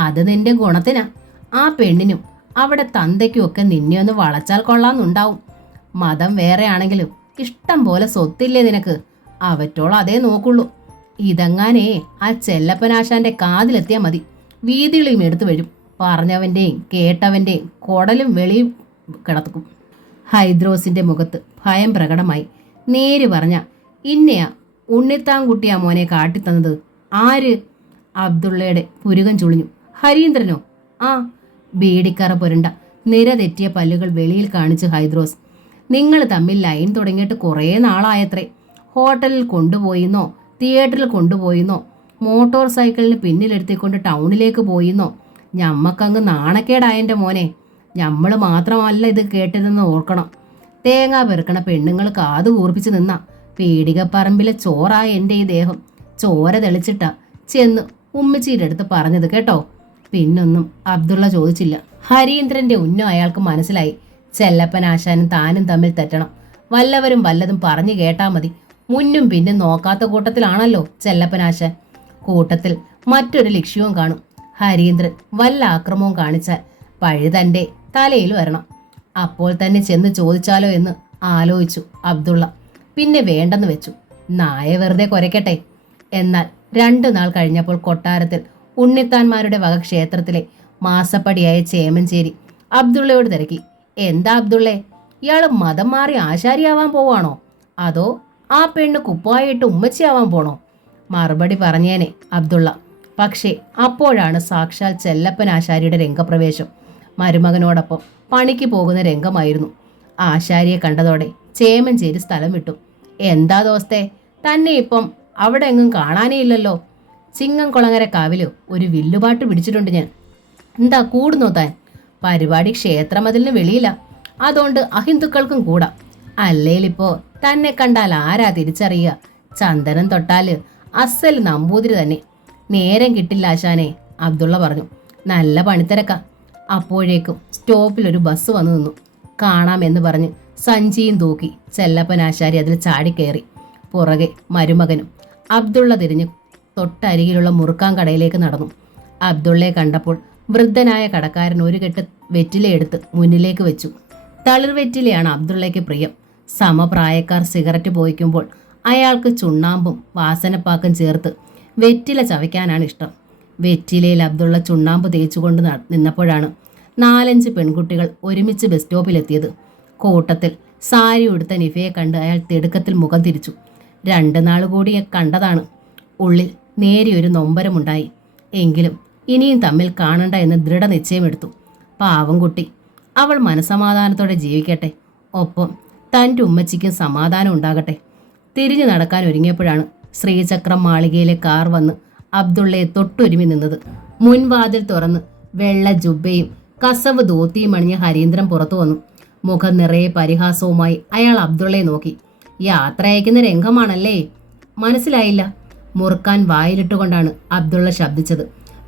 അത് നിന്റെ ഗുണത്തിനാ. ആ പെണ്ണിനും അവിടെ തന്തയ്ക്കും ഒക്കെ നിന്നെ ഒന്ന് വളച്ചാൽ കൊള്ളാന്നുണ്ടാവും. മതം വേറെ ആണെങ്കിലും ഇഷ്ടം പോലെ സ്വത്തില്ലേ നിനക്ക്? അവറ്റോളം അതേ നോക്കുള്ളൂ. ഇതെങ്ങാനേ ആ ചെല്ലപ്പനാശാന്റെ കാതിലെത്തിയാൽ മതി, വീതികളിയും എടുത്തു വരും. പറഞ്ഞവൻ്റെയും കേട്ടവൻ്റെയും കുടലും വെളിയും കിടക്കും. ഹൈദ്രോസിന്റെ മുഖത്ത് ഭയം പ്രകടമായി. നേര് പറഞ്ഞ ഇന്നയാ ഉണ്ണിത്താൻകുട്ടിയാ മോനെ കാട്ടിത്തന്നത്. ആര്? അബ്ദുള്ളയുടെ പുരുകം ചുളിഞ്ഞു. ഹരീന്ദ്രനോ? ആ. ബീഡിക്കറ പുരണ്ട നിര തെറ്റിയ പല്ലുകൾ വെളിയിൽ കാണിച്ച് ഹൈദ്രോസ്. നിങ്ങൾ തമ്മിൽ ലൈൻ തുടങ്ങിയിട്ട് കുറേ നാളായത്രേ. ഹോട്ടലിൽ കൊണ്ടുപോയിന്നോ തിയേറ്ററിൽ കൊണ്ടുപോയിന്നോ മോട്ടോർ സൈക്കിളിന് പിന്നിലെടുത്തിക്കൊണ്ട് ടൗണിലേക്ക് പോയിന്നോ? ഞമ്മക്കങ്ങ് നാണക്കേടായൻ്റെ മോനെ. ഞമ്മൾ മാത്രമല്ല ഇത് കേട്ടതെന്ന് ഓർക്കണം. തേങ്ങ പെറുക്കണ പെണ്ണുങ്ങൾ കാതു കൂർപ്പിച്ച് നിന്ന പീടികപ്പറമ്പിലെ ചോറായ എൻ്റെ ഈ ദേഹം ചോര തെളിച്ചിട്ടാ ചെന്ന് ഉമ്മച്ചിയുടെ അടുത്ത് പറഞ്ഞത് കേട്ടോ. പിന്നൊന്നും അബ്ദുള്ള ചോദിച്ചില്ല. ഹരീന്ദ്രന്റെ ഉന്നം അയാൾക്ക് മനസ്സിലായി. ചെല്ലപ്പനാശാനും താനും തമ്മിൽ തെറ്റണം. വല്ലവരും വല്ലതും പറഞ്ഞു കേട്ടാ മതി. മുന്നും പിന്നും നോക്കാത്ത കൂട്ടത്തിലാണല്ലോ ചെല്ലപ്പനാശാൻ. കൂട്ടത്തിൽ മറ്റൊരു ലക്ഷ്യവും കാണും. ഹരീന്ദ്രൻ വല്ല ആക്രമവും കാണിച്ചാൽ പഴി തൻ്റെ തലയിൽ വരണം. അപ്പോൾ തന്നെ ചെന്ന് ചോദിച്ചാലോ എന്ന് ആലോചിച്ചു അബ്ദുള്ള. പിന്നെ വേണ്ടെന്ന് വെച്ചു. നായ വെറുതെ കുരയ്ക്കട്ടെ. എന്നാൽ 2 നാൾ കഴിഞ്ഞപ്പോൾ കൊട്ടാരത്തിൽ ഉണ്ണിത്താന്മാരുടെ വക ക്ഷേത്രത്തിലെ മാസപ്പടിയായ ചേമഞ്ചേരി അബ്ദുള്ളയോട് തിരക്കി. എന്താ അബ്ദുള്ളേ, ഇയാള് മതം മാറി ആശാരിയാവാൻ പോവാണോ? അതോ ആ പെണ്ണ് കുപ്പായിട്ട് ഉമ്മച്ചിയാവാൻ പോണോ? മറുപടി പറഞ്ഞേനെ അബ്ദുള്ള. പക്ഷേ അപ്പോഴാണ് സാക്ഷാൽ ചെല്ലപ്പൻ ആശാരിയുടെ രംഗപ്രവേശം. മരുമകനോടൊപ്പം പണിക്ക് പോകുന്ന രംഗമായിരുന്നു. ആശാരിയെ കണ്ടതോടെ ചേമഞ്ചേരി സ്ഥലം വിട്ടു. എന്താ ദോസ്തേ, തന്നെ ഇപ്പം അവിടെ എങ്ങും കാണാനേ ഇല്ലല്ലോ. ചിങ്ങംകുളങ്ങര കാവില് ഒരു വില്ലുപാട്ട് പിടിച്ചിട്ടുണ്ട് ഞാൻ. എന്താ കൂടുന്നോ താൻ? പരിപാടി ക്ഷേത്രമതിലിന് വെളിയില്ല. അതുകൊണ്ട് അഹിന്ദുക്കൾക്കും കൂടാ. അല്ലേലിപ്പോ തന്നെ കണ്ടാൽ ആരാ തിരിച്ചറിയുക? ചന്ദനം തൊട്ടാല് അസൽ നമ്പൂതിരി തന്നെ. നേരം കിട്ടില്ല ആശാനെ, അബ്ദുള്ള പറഞ്ഞു. നല്ല പണിത്തിരക്ക. അപ്പോഴേക്കും സ്റ്റോപ്പിൽ ഒരു ബസ് വന്നു നിന്നു. കാണാമെന്ന് പറഞ്ഞ് സഞ്ചിയും തൂക്കി ചെല്ലപ്പൻ ആശാരി അതിൽ ചാടിക്കയറി. പുറകെ മരുമകനും. അബ്ദുള്ള തിരിഞ്ഞ് തൊട്ടരികിലുള്ള മുറുക്കാൻ കടയിലേക്ക് നടന്നു. അബ്ദുള്ളയെ കണ്ടപ്പോൾ വൃദ്ധനായ കടക്കാരൻ ഒരു കെട്ട് വെറ്റിലയെടുത്ത് മുന്നിലേക്ക് വെച്ചു. തളിർ വെറ്റിലയാണ് അബ്ദുള്ളയ്ക്ക് പ്രിയം. സമപ്രായക്കാർ സിഗരറ്റ് പോയിക്കുമ്പോൾ അയാൾക്ക് ചുണ്ണാമ്പും വാസനപ്പാക്കും ചേർത്ത് വെറ്റില ചവയ്ക്കാനാണ് ഇഷ്ടം. വെറ്റിലയിൽ അബ്ദുള്ള ചുണ്ണാമ്പ് തേച്ചുകൊണ്ട് നിന്നപ്പോഴാണ് 4-5 പെൺകുട്ടികൾ ഒരുമിച്ച് ബസ് സ്റ്റോപ്പിലെത്തിയത്. കൂട്ടത്തിൽ സാരി ഉടുത്ത നിഫയെ കണ്ട് അയാൾ തിടുക്കത്തിൽ മുഖം തിരിച്ചു. 2 നാൾ കൂടി കണ്ടതാണ്. ഉള്ളിൽ നേരിയൊരു നൊമ്പരമുണ്ടായി. എങ്കിലും ഇനിയും തമ്മിൽ കാണണ്ട എന്ന് ദൃഢനിശ്ചയമെടുത്തു. പാവം കുട്ടി, അവൾ മനസമാധാനത്തോടെ ജീവിക്കട്ടെ. ഒപ്പം തൻ്റെ ഉമ്മച്ചിക്കും സമാധാനം ഉണ്ടാകട്ടെ. തിരിഞ്ഞു നടക്കാൻ ഒരുങ്ങിയപ്പോഴാണ് ശ്രീചക്രം മാളികയിലെ കാർ വന്ന് അബ്ദുള്ളയെ തൊട്ടൊരുമി നിന്നത്. മുൻവാതിൽ തുറന്ന് വെള്ള ജുബയും കസവ് ധോത്തിയും അണിഞ്ഞ ഹരീന്ദ്രൻ പുറത്തു വന്നു. മുഖം നിറയെ പരിഹാസവുമായി അയാൾ അബ്ദുള്ളയെ നോക്കി. യാത്ര അയക്കുന്ന രംഗമാണല്ലേ? മനസ്സിലായില്ല. മുറുക്കാൻ വായിലിട്ടുകൊണ്ടാണ് അബ്ദുള്ള ശബ്ദിച്ചത്.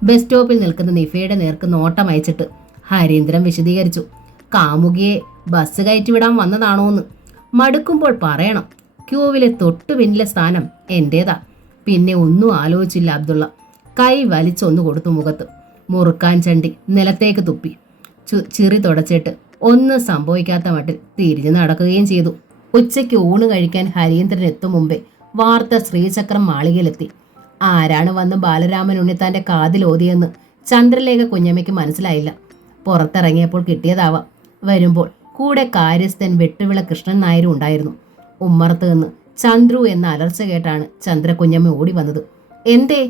ബസ് സ്റ്റോപ്പിൽ നിൽക്കുന്ന നിഫയുടെ നേർക്ക് നോട്ടം അയച്ചിട്ട് ഹരീന്ദ്രൻ വിശദീകരിച്ചു. കാമുകിയെ ബസ് കയറ്റിവിടാൻ വന്നതാണോന്ന്. മടുക്കുമ്പോൾ പറയണം. ക്യൂവിലെ തൊട്ടു പിന്നിലെ സ്ഥാനം എൻ്റേതാ. പിന്നെ ഒന്നും ആലോചിച്ചില്ല അബ്ദുള്ള. കൈ വലിച്ചൊന്നു കൊടുത്തു മുഖത്ത്. മുറുക്കാൻ ചണ്ടി നിലത്തേക്ക് തുപ്പി. ചിറി തുടച്ചിട്ട് ഒന്നും സംഭവിക്കാത്ത മട്ടിൽ തിരിഞ്ഞു നടക്കുകയും ചെയ്തു. ഉച്ചയ്ക്ക് ഊണ് കഴിക്കാൻ ഹരീന്ദ്രൻ എത്തും മുമ്പേ വാർത്ത ശ്രീചക്രം മാളികയിലെത്തി. ആരാണ് വന്ന് ബാലരാമൻ ഉണ്ണിത്താൻ്റെ കാതിലോതിയെന്ന് ചന്ദ്രലേഖ കുഞ്ഞമ്മയ്ക്ക് മനസ്സിലായില്ല. പുറത്തിറങ്ങിയപ്പോൾ കിട്ടിയതാവാം. വരുമ്പോൾ കൂടെ കാര്യസ്ഥൻ വെട്ടുവിള കൃഷ്ണൻ നായരും ഉണ്ടായിരുന്നു. ഉമ്മറത്ത് നിന്ന് ചന്ദ്രു എന്ന അലർച്ച കേട്ടാണ് ചന്ദ്രകുഞ്ഞമ്മ ഓടി വന്നത്. എന്തേ?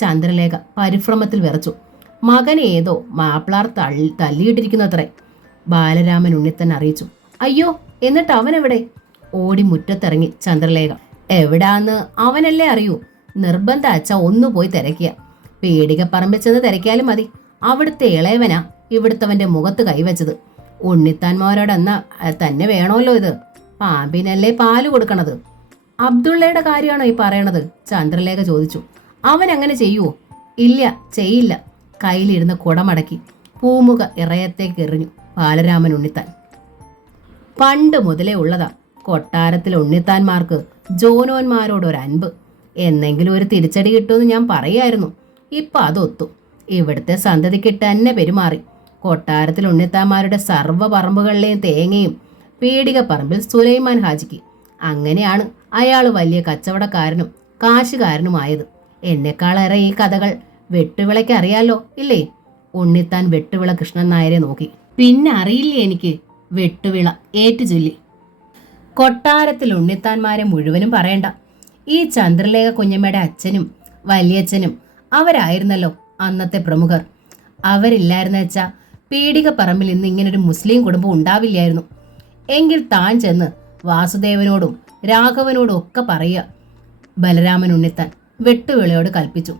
ചന്ദ്രലേഖ പരിഭ്രമത്തിൽ വിറച്ചു. മകനെ ഏതോ മാപ്പിളാർ തല്ലിയിട്ടിരിക്കുന്നത്രേ, ബാലരാമൻ ഉണ്ണിത്തൻ അറിയിച്ചു. അയ്യോ, എന്നിട്ട് അവനെവിടെ? ഓടി മുറ്റത്തിറങ്ങി ചന്ദ്രലേഖ. എവിടാന്ന് അവനല്ലേ അറിയൂ. നിർബന്ധ അച്ഛ ഒന്നു പോയി തിരക്കിയ. പീടികപ്പറമ്പിൽ ചെന്ന് തിരക്കിയാലും മതി. അവിടുത്തെ ഇളയവനാ ഇവിടുത്തവന്റെ മുഖത്ത് കൈവച്ചത്. ഉണ്ണിത്താന്മാരോടെന്നാ തന്നെ വേണമല്ലോ ഇത്. പാമ്പിനല്ലേ പാല് കൊടുക്കണത്? അബ്ദുള്ളയുടെ കാര്യമാണോ ഈ പറയണത്? ചന്ദ്രലേഖ ചോദിച്ചു. അവൻ അങ്ങനെ ചെയ്യുവോ? ഇല്ല, ചെയ്യില്ല. കയ്യിലിരുന്ന് കുടമടക്കി പൂമുഖ ഇറയത്തേക്ക് എറിഞ്ഞു ബാലരാമൻ ഉണ്ണിത്താൻ. പണ്ട് മുതലേ ഉള്ളതാ കൊട്ടാരത്തിലെ ഉണ്ണിത്താന്മാർക്ക് ജോനോന്മാരോടൊരൻപ്. എന്നെങ്കിലും ഒരു തിരിച്ചടി കിട്ടുമെന്ന് ഞാൻ പറയായിരുന്നു. ഇപ്പം അതൊത്തു. ഇവിടുത്തെ സന്തതിക്ക് തന്നെ പെരുമാറി. കൊട്ടാരത്തിൽ ഉണ്ണിത്താന്മാരുടെ സർവ്വ പറമ്പുകളിലെയും തേങ്ങയും പീടികപ്പറമ്പിൽ സുലൈമാൻ ഹാജിക്ക്. അങ്ങനെയാണ് അയാൾ വലിയ കച്ചവടക്കാരനും കാശുകാരനുമായത്. എന്നെക്കാളേറെ ഈ കഥകൾ വെട്ടുവിളയ്ക്ക് അറിയാലോ, ഇല്ലേ? ഉണ്ണിത്താൻ വെട്ടുവിള കൃഷ്ണൻ നായരെ നോക്കി. പിന്നെ അറിയില്ലേ എനിക്ക്? വെട്ടുവിള ഏറ്റുചൊല്ലി. കൊട്ടാരത്തിൽ ഉണ്ണിത്താന്മാരെ മുഴുവനും പറയണ്ട. ഈ ചന്ദ്രലേഖ കുഞ്ഞമ്മയുടെ അച്ഛനും വലിയച്ഛനും അവരായിരുന്നല്ലോ അന്നത്തെ പ്രമുഖർ. അവരില്ലായിരുന്ന വെച്ചാൽ പീടികപ്പറമ്പിൽ ഇന്ന് ഇങ്ങനൊരു മുസ്ലിം കുടുംബം ഉണ്ടാവില്ലായിരുന്നു. എങ്കിൽ താൻ ചെന്ന് വാസുദേവനോടും രാഘവനോടും ഒക്കെ പറയുക. ബലരാമൻ ഉണ്ണിത്താൻ വെട്ടുവിളയോട് കൽപ്പിച്ചു.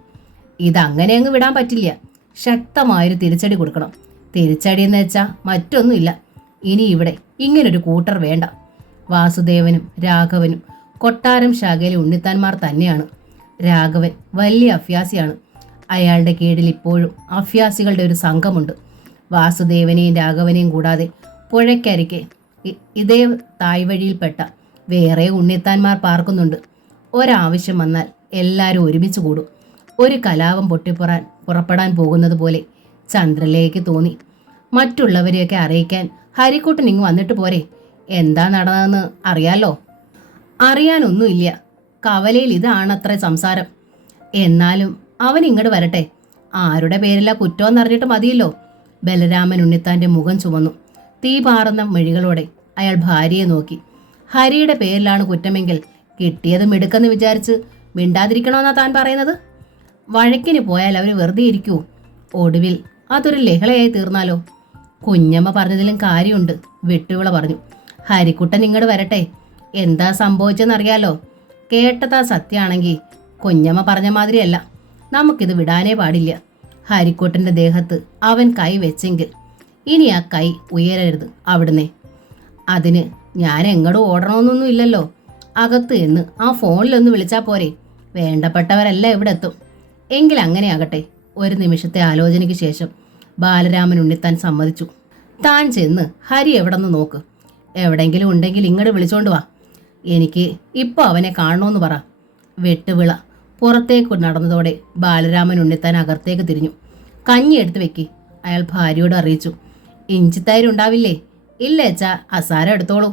ഇതങ്ങനെ അങ്ങ് വിടാൻ പറ്റില്ല. ശക്തമായൊരു തിരിച്ചടി കൊടുക്കണം. തിരിച്ചടി എന്ന് വെച്ചാൽ മറ്റൊന്നുമില്ല. ഇനി ഇവിടെ ഇങ്ങനൊരു കൂട്ടർ വേണ്ട. വാസുദേവനും രാഘവനും കൊട്ടാരം ശാഖയിലെ ഉണ്ണിത്താന്മാർ തന്നെയാണ്. രാഘവൻ വലിയ അഭ്യാസിയാണ്. അയാളുടെ കീഴിൽ ഇപ്പോഴും അഭ്യാസികളുടെ ഒരു സംഘമുണ്ട്. വാസുദേവനെയും രാഘവനെയും കൂടാതെ പുഴയ്ക്കരികെ ഇതേ തായ്വഴിയിൽപ്പെട്ട വേറെ ഉണ്ണിത്താന്മാർ പാർക്കുന്നുണ്ട്. ഒരാവശ്യം വന്നാൽ എല്ലാവരും ഒരുമിച്ച് കൂടും. ഒരു കലാപം പുറപ്പെടാൻ പോകുന്നത് പോലെ ചന്ദ്രലേക്ക് തോന്നി. മറ്റുള്ളവരെയൊക്കെ അറിയിക്കാൻ ഹരിക്കുട്ടൻ ഇങ്ങ് വന്നിട്ട് പോരെ? എന്താ നടന്നതെന്ന് അറിയാലോ? അറിയാനൊന്നുമില്ല. കവലയിൽ ഇതാണത്രേ സംസാരം. എന്നാലും അവൻ ഇങ്ങോട്ട് വരട്ടെ. ആരുടെ പേരില്ല കുറ്റമെന്നറിഞ്ഞിട്ട് മതിയല്ലോ. ബലരാമൻ ഉണ്ണിത്താന്റെ മുഖം ചുമന്നു. തീ പാറുന്ന മിഴികളോടെ അയാൾ ഭാര്യയെ നോക്കി. ഹരിയുടെ പേരിലാണ് കുറ്റമെങ്കിൽ കിട്ടിയത് മിടുക്കെന്ന് വിചാരിച്ച് മിണ്ടാതിരിക്കണമെന്നാ താൻ പറയുന്നത്? വഴക്കിന് പോയാൽ അവർ വെറുതെ ഇരിക്കൂ. ഒടുവിൽ അതൊരു ലഹളയായി തീർന്നാലോ? കുഞ്ഞമ്മ പറഞ്ഞതിലും കാര്യമുണ്ട്, വെട്ടുവിള പറഞ്ഞു. ഹരിക്കുട്ടൻ ഇങ്ങോട്ട് വരട്ടെ. എന്താ സംഭവിച്ചെന്നറിയാലോ? കേട്ടതാ സത്യമാണെങ്കിൽ കുഞ്ഞമ്മ പറഞ്ഞ മാതിരിയല്ല. നമുക്കിത് വിടാനേ പാടില്ല. ഹരിക്കുട്ടൻ്റെ ദേഹത്ത് അവൻ കൈ വെച്ചെങ്കിൽ ഇനി ആ കൈ ഉയരരുത് അവിടുന്ന്. അതിന് ഞാൻ എങ്ങോട്ടും ഓടണമെന്നൊന്നും ഇല്ലല്ലോ. അകത്ത് എന്ന് ആ ഫോണിലൊന്ന് വിളിച്ചാൽ പോരെ? വേണ്ടപ്പെട്ടവരെല്ലാം ഇവിടെ എത്തും. എങ്കിൽ അങ്ങനെ ആകട്ടെ. ഒരു നിമിഷത്തെ ആലോചനയ്ക്ക് ശേഷം ബാലരാമൻ ഉണ്ണിത്താൻ സമ്മതിച്ചു. താൻ ചെന്ന് ഹരി എവിടെന്ന് നോക്ക്. എവിടെയെങ്കിലും ഉണ്ടെങ്കിൽ ഇങ്ങോട്ട് വിളിച്ചോണ്ട് വാ. എനിക്ക് ഇപ്പോൾ അവനെ കാണണമെന്ന് പറ. വെട്ടുവിള പുറത്തേക്ക് നടന്നതോടെ ബാലരാമൻ ഉണ്ണിത്താൻ അകത്തേക്ക് തിരിഞ്ഞു. കഞ്ഞി എടുത്ത് വെക്കി, അയാൾ ഭാര്യയോട് അറിയിച്ചു. ഇഞ്ചിത്തൈരുണ്ടാവില്ലേ? ഇല്ല അച്ഛാ, അസാരം എടുത്തോളൂ.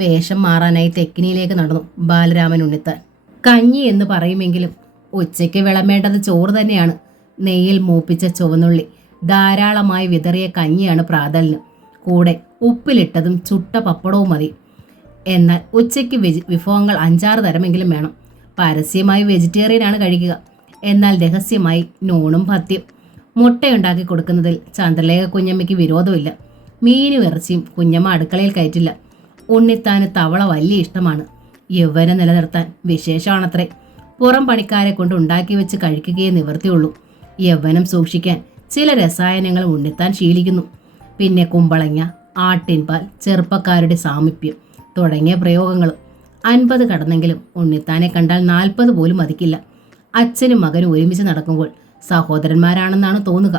വേഷം മാറാനായി തെക്കിനിയിലേക്ക് നടന്നു ബാലരാമൻ ഉണ്ണിത്താൻ. കഞ്ഞി എന്ന് പറയുമെങ്കിലും ഉച്ചയ്ക്ക് വിളമ്പേണ്ടത് ചോറ് തന്നെയാണ്. നെയ്യിൽ മൂപ്പിച്ച ചുവന്നുള്ളി ധാരാളമായി വിതറിയ കഞ്ഞിയാണ് പ്രാതലിന്. കൂടെ ഉപ്പിലിട്ടതും ചുട്ട പപ്പടവും മതി. എന്നാൽ ഉച്ചയ്ക്ക് വിഭവങ്ങൾ 5-6 തരമെങ്കിലും വേണം. പരസ്യമായി വെജിറ്റേറിയനാണ് കഴിക്കുക. എന്നാൽ രഹസ്യമായി നോണും പഥ്യം. മുട്ടയുണ്ടാക്കി കൊടുക്കുന്നതിൽ ചന്ദ്രലേഖ കുഞ്ഞമ്മയ്ക്ക് വിരോധമില്ല. മീനും ഇറച്ചിയും കുഞ്ഞമ്മ അടുക്കളയിൽ കയറ്റില്ല. ഉണ്ണിത്താന് തവള വലിയ ഇഷ്ടമാണ്. യൗവനം നിലനിർത്താൻ വിശേഷമാണത്രേ. പുറം പണിക്കാരെ കൊണ്ട് ഉണ്ടാക്കി വെച്ച് കഴിക്കുകയേ നിവർത്തിയുള്ളൂ. യൗവനം സൂക്ഷിക്കാൻ ചില രസായനങ്ങൾ ഉണ്ണിത്താൻ ശീലിക്കുന്നു. പിന്നെ കുമ്പളങ്ങ, ആട്ടിൻപാൽ, ചെറുപ്പക്കാരുടെ സാമീപ്യം തുടങ്ങിയ പ്രയോഗങ്ങളും. 50 കടന്നെങ്കിലും ഉണ്ണിത്താനെ കണ്ടാൽ 40 പോലും മതിക്കില്ല. അച്ഛനും മകനും ഒരുമിച്ച് നടക്കുമ്പോൾ സഹോദരന്മാരാണെന്നാണ് തോന്നുക.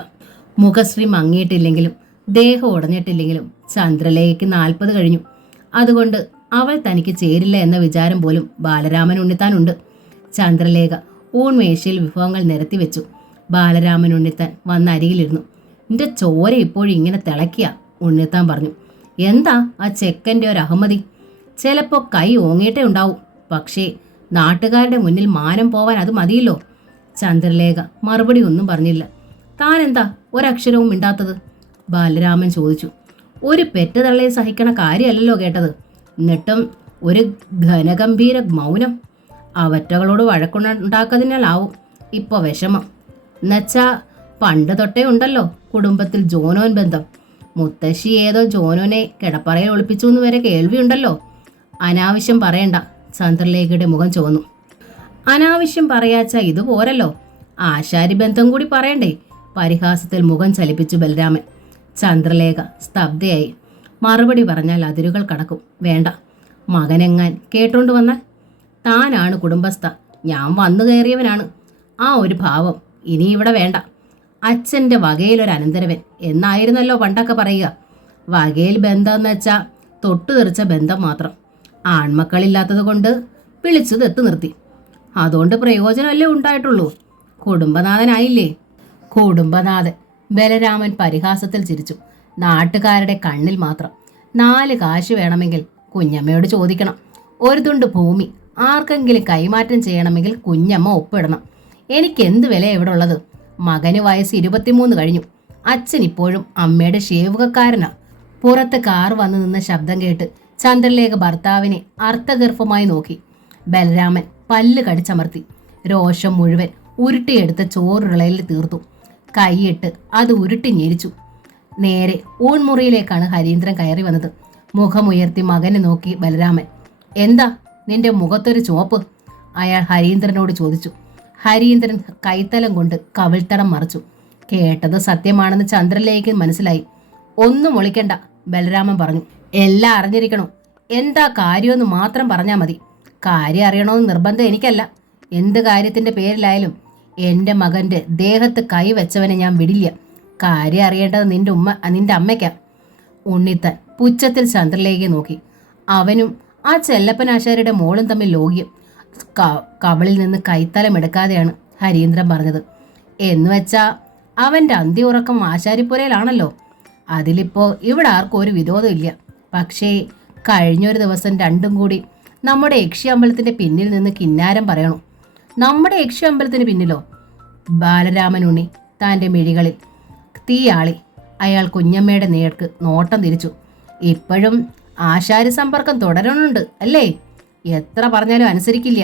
മുഖശ്രീ മങ്ങിയിട്ടില്ലെങ്കിലും ദേഹം ഉടഞ്ഞിട്ടില്ലെങ്കിലും ചന്ദ്രലേഖയ്ക്ക് 40 കഴിഞ്ഞു. അതുകൊണ്ട് അവൾ തനിക്ക് ചേരില്ല എന്ന വിചാരം പോലും ബാലരാമൻ ഉണ്ണിത്താനുണ്ട്. ചന്ദ്രലേഖ ഊൺമേശയിൽ വിഭവങ്ങൾ നിരത്തി വെച്ചു. ബാലരാമൻ ഉണ്ണിത്താൻ വന്ന് അരികിലിരുന്നു. നിന്റെ ചോര ഇപ്പോഴും ഇങ്ങനെ തിളക്കിയ, ഉണ്ണിത്താൻ പറഞ്ഞു. എന്താ ആ ചെക്കൻ്റെ ഒരു അഹമ്മതി? ചിലപ്പോൾ കൈ ഓങ്ങിയിട്ടേ ഉണ്ടാവും. പക്ഷേ നാട്ടുകാരുടെ മുന്നിൽ മാനം പോവാൻ അത് മതിയല്ലോ. ചന്ദ്രലേഖ മറുപടി ഒന്നും പറഞ്ഞില്ല. താൻ എന്താ ഒരക്ഷരവും മിണ്ടാത്തത്? ബാലരാമൻ ചോദിച്ചു. ഒരു പെറ്റുതള്ളയെ സഹിക്കണ കാര്യമല്ലല്ലോ കേട്ടത്. എന്നിട്ടും ഒരു ഘനഗംഭീര മൗനം. അവറ്റകളോട് വഴക്കുണ്ടാക്കതിനാലാവും ഇപ്പോൾ വിഷമം. എന്നുവെച്ചാ പണ്ട് തൊട്ടേ ഉണ്ടല്ലോ കുടുംബത്തിൽ ജോനോൻ ബന്ധം. മുത്തശ്ശി ഏതോ ജോനോനെ കിടപ്പറയിൽ ഒളിപ്പിച്ചു എന്ന് വരെ കേൾവിയുണ്ടല്ലോ. അനാവശ്യം പറയണ്ട. ചന്ദ്രലേഖയുടെ മുഖം ചുവന്നു. അനാവശ്യം പറയാച്ച ഇത് പോരല്ലോ, ആശാരി ബന്ധം കൂടി പറയണ്ടേ? പരിഹാസത്തിൽ മുഖം ചലിപ്പിച്ചു ബലരാമൻ. ചന്ദ്രലേഖ സ്തബ്ധയായി. മറുപടി പറഞ്ഞാൽ അതിരുകൾ കടക്കും. വേണ്ട. മകനെങ്ങാൻ കേട്ടോണ്ട് വന്നാൽ? താനാണ് കുടുംബസ്ഥ, ഞാൻ വന്നു കയറിയവനാണ്. ആ ഒരു ഭാവം ഇനി ഇവിടെ വേണ്ട. അച്ഛൻ്റെ വകയിലൊരു അനന്തരവൻ എന്നായിരുന്നല്ലോ പണ്ടൊക്കെ പറയുക. വകയിൽ ബന്ധം എന്ന് വെച്ചാൽ തൊട്ടു തെറിച്ച ബന്ധം മാത്രം. ആൺമക്കളില്ലാത്തത് കൊണ്ട് വിളിച്ചു തെത്ത് നിർത്തി. അതുകൊണ്ട് പ്രയോജനമല്ലേ ഉണ്ടായിട്ടുള്ളൂ. കുടുംബനാഥനായില്ലേ? കുടുംബനാഥൻ. ബലരാമൻ പരിഹാസത്തിൽ ചിരിച്ചു. നാട്ടുകാരുടെ കണ്ണിൽ മാത്രം. 4 കാശ് വേണമെങ്കിൽ കുഞ്ഞമ്മയോട് ചോദിക്കണം. ഒരു തുണ്ട് ഭൂമി ആർക്കെങ്കിലും കൈമാറ്റം ചെയ്യണമെങ്കിൽ കുഞ്ഞമ്മ ഒപ്പിടണം. എനിക്കെന്ത് വില എവിടെ ഉള്ളത്? മകന് വയസ്സ് 23 കഴിഞ്ഞു. അച്ഛൻ ഇപ്പോഴും അമ്മയുടെ ഷേവുകക്കാരനാ. പുറത്ത് കാർ വന്നു നിന്ന ശബ്ദം കേട്ട് ചന്ദ്രലേഖ ഭർത്താവിനെ അർത്ഥഗർഭമായി നോക്കി. ബലരാമൻ പല്ല് കടിച്ചമർത്തി. രോഷം മുഴുവൻ ഉരുട്ടിയെടുത്ത് ചോറുളയിൽ തീർത്തു. കൈയിട്ട് അത് ഉരുട്ടി ഞെരിച്ചു. നേരെ ഊൺമുറിയിലേക്കാണ് ഹരീന്ദ്രൻ കയറി വന്നത്. മുഖമുയർത്തി മകനെ നോക്കി ബലരാമൻ. എന്താ നിന്റെ മുഖത്തൊരു ചുവപ്പ്? അയാൾ ഹരീന്ദ്രനോട് ചോദിച്ചു. ഹരീന്ദ്രൻ കൈത്തലം കൊണ്ട് കവിൾത്തടം മറച്ചു. കേട്ടത് സത്യമാണെന്ന് ചന്ദ്രലേക്ക് മനസ്സിലായി. ഒന്നും ഒളിക്കണ്ട, ബലരാമൻ പറഞ്ഞു. എല്ലാം അറിഞ്ഞിരിക്കണോ? എന്താ കാര്യമെന്ന് മാത്രം പറഞ്ഞാൽ മതി. കാര്യം അറിയണമെന്ന് നിർബന്ധം എനിക്കല്ല. എന്ത് കാര്യത്തിന്റെ പേരിലായാലും എൻ്റെ മകന്റെ ദേഹത്ത് കൈവച്ചവനെ ഞാൻ വിടില്ല. കാര്യം അറിയേണ്ടത് നിന്റെ അമ്മയ്ക്കാ. ഉണ്ണിത്താൻ പുച്ഛത്തിൽ ചന്ദ്രലേക്ക് നോക്കി. അവനും ആ ചെല്ലപ്പനാശാരിയുടെ മോളും തമ്മിൽ ലോഹ്യം. കവളിൽ നിന്ന് കൈത്തലം എടുക്കാതെയാണ് ഹരീന്ദ്രൻ പറഞ്ഞത്. എന്നുവെച്ചാ അവന്റെ അന്ത്യ ഉറക്കം ആശാരിപ്പുരയിലാണല്ലോ. അതിലിപ്പോ ഇവിടെ ആർക്കും ഒരു വിരോധമില്ല. പക്ഷേ കഴിഞ്ഞൊരു ദിവസം രണ്ടും കൂടി നമ്മുടെ യക്ഷി അമ്പലത്തിന്റെ പിന്നിൽ നിന്ന് കിന്നാരം പറയണു. നമ്മുടെ യക്ഷി അമ്പലത്തിന് പിന്നിലോ? ബാലരാമൻ ഉണ്ണി തൻ്റെ മിഴികളിൽ തീയാളി. അയാൾ കുഞ്ഞമ്മയുടെ നേർക്ക് നോട്ടം തിരിച്ചു. ഇപ്പോഴും ആശാരി സമ്പർക്കം തുടരണുണ്ട് അല്ലേ? എത്ര പറഞ്ഞാലും അനുസരിക്കില്ല.